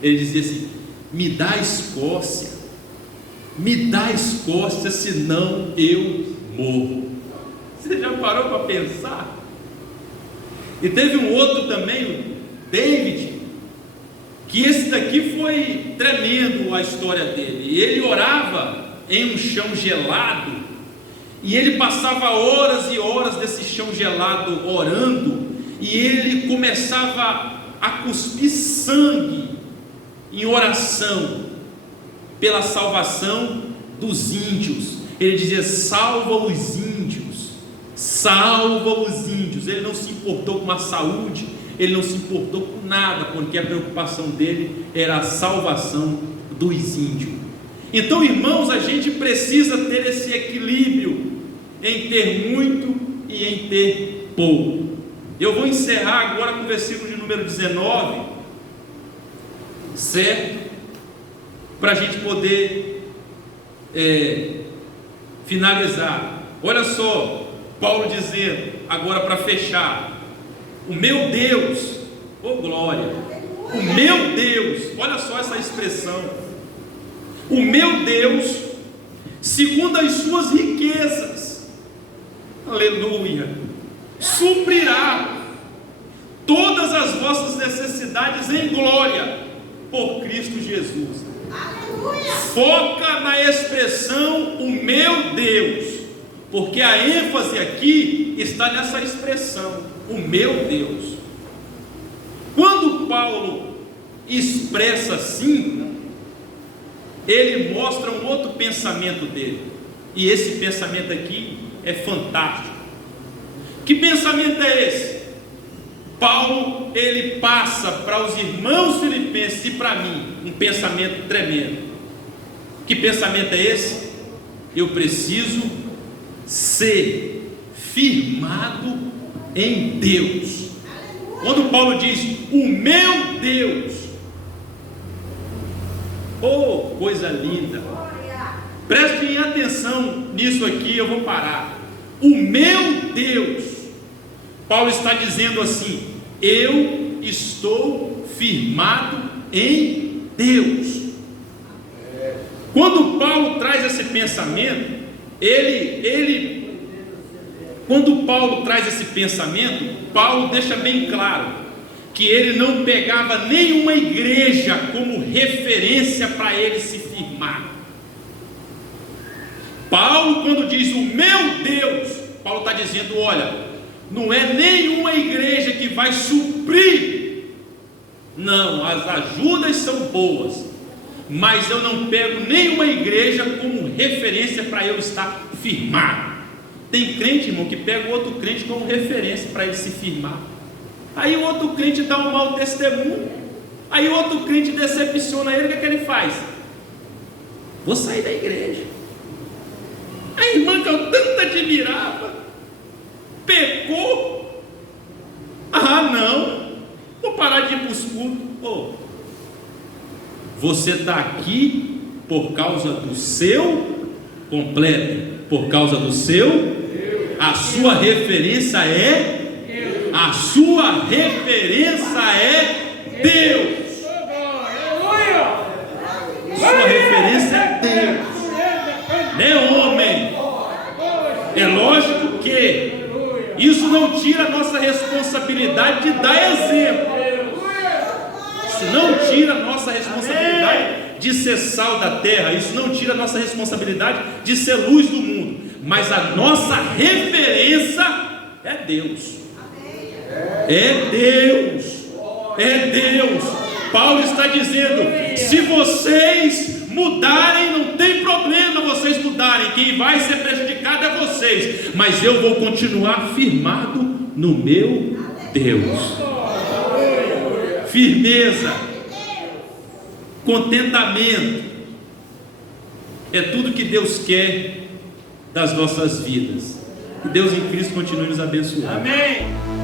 ele dizia assim: me dá a Escócia, senão eu morro. Você já parou para pensar? E teve um outro também, o David, que esse daqui foi tremendo a história dele. Ele orava em um chão gelado, e ele passava horas e horas desse chão gelado orando, e ele começava a cuspir sangue em oração. pela salvação dos índios. Ele dizia: salva os índios, salva os índios. Ele não se importou com a saúde, ele não se importou com nada, porque a preocupação dele era a salvação dos índios. Então, irmãos, a gente precisa ter esse equilíbrio em ter muito e em ter pouco. Eu vou encerrar agora com o versículo de número 19, certo? Para a gente poder finalizar. Olha só, Paulo dizendo, agora para fechar: o meu Deus, oh glória, o meu Deus, olha só essa expressão, o meu Deus, segundo as suas riquezas, aleluia, suprirá todas as vossas necessidades em glória por Cristo Jesus. Aleluia. Foca na expressão o meu Deus, porque a ênfase aqui está nessa expressão, o meu Deus. Quando Paulo expressa assim, ele mostra um outro pensamento dele, e esse pensamento aqui é fantástico. Que pensamento é esse? Paulo, ele passa para os irmãos filipenses e para mim um pensamento tremendo. Que pensamento é esse? Eu preciso ser firmado em Deus. Quando Paulo diz o meu Deus, oh, coisa linda, prestem atenção nisso aqui, eu vou parar. O meu Deus, Paulo está dizendo assim: eu estou firmado em Deus. Quando Paulo traz esse pensamento, quando Paulo traz esse pensamento, Paulo deixa bem claro que ele não pegava nenhuma igreja como referência para ele se firmar. Paulo, quando diz o meu Deus, Paulo está dizendo: olha, não é nenhuma igreja que vai suprir, não, as ajudas são boas, mas eu não pego nenhuma igreja como referência para eu estar firmado. Tem crente, irmão, que pega o outro crente como referência para ele se firmar. Aí o outro crente dá um mau testemunho, aí o outro crente decepciona ele, o que ele faz? Vou sair da igreja. A irmã que eu tanto admirava pecou. Ah, não, vou parar de ir para os cultos. Oh, você está aqui por causa do seu completo, por causa do seu. A sua referência é a sua referência é Deus. Sua referência é Deus, não é homem. É lógico que isso não tira a nossa responsabilidade de dar exemplo. Isso não tira a nossa responsabilidade de ser sal da terra. Isso não tira a nossa responsabilidade de ser luz do mundo. Mas a nossa referência é Deus. É Deus. É Deus. Paulo está dizendo: se vocês mudarem, não tem problema vocês mudarem, quem vai ser prejudicado é vocês, mas eu vou continuar firmado no meu Deus. Firmeza, contentamento, é tudo que Deus quer das nossas vidas. Que Deus em Cristo continue nos abençoando. Amém.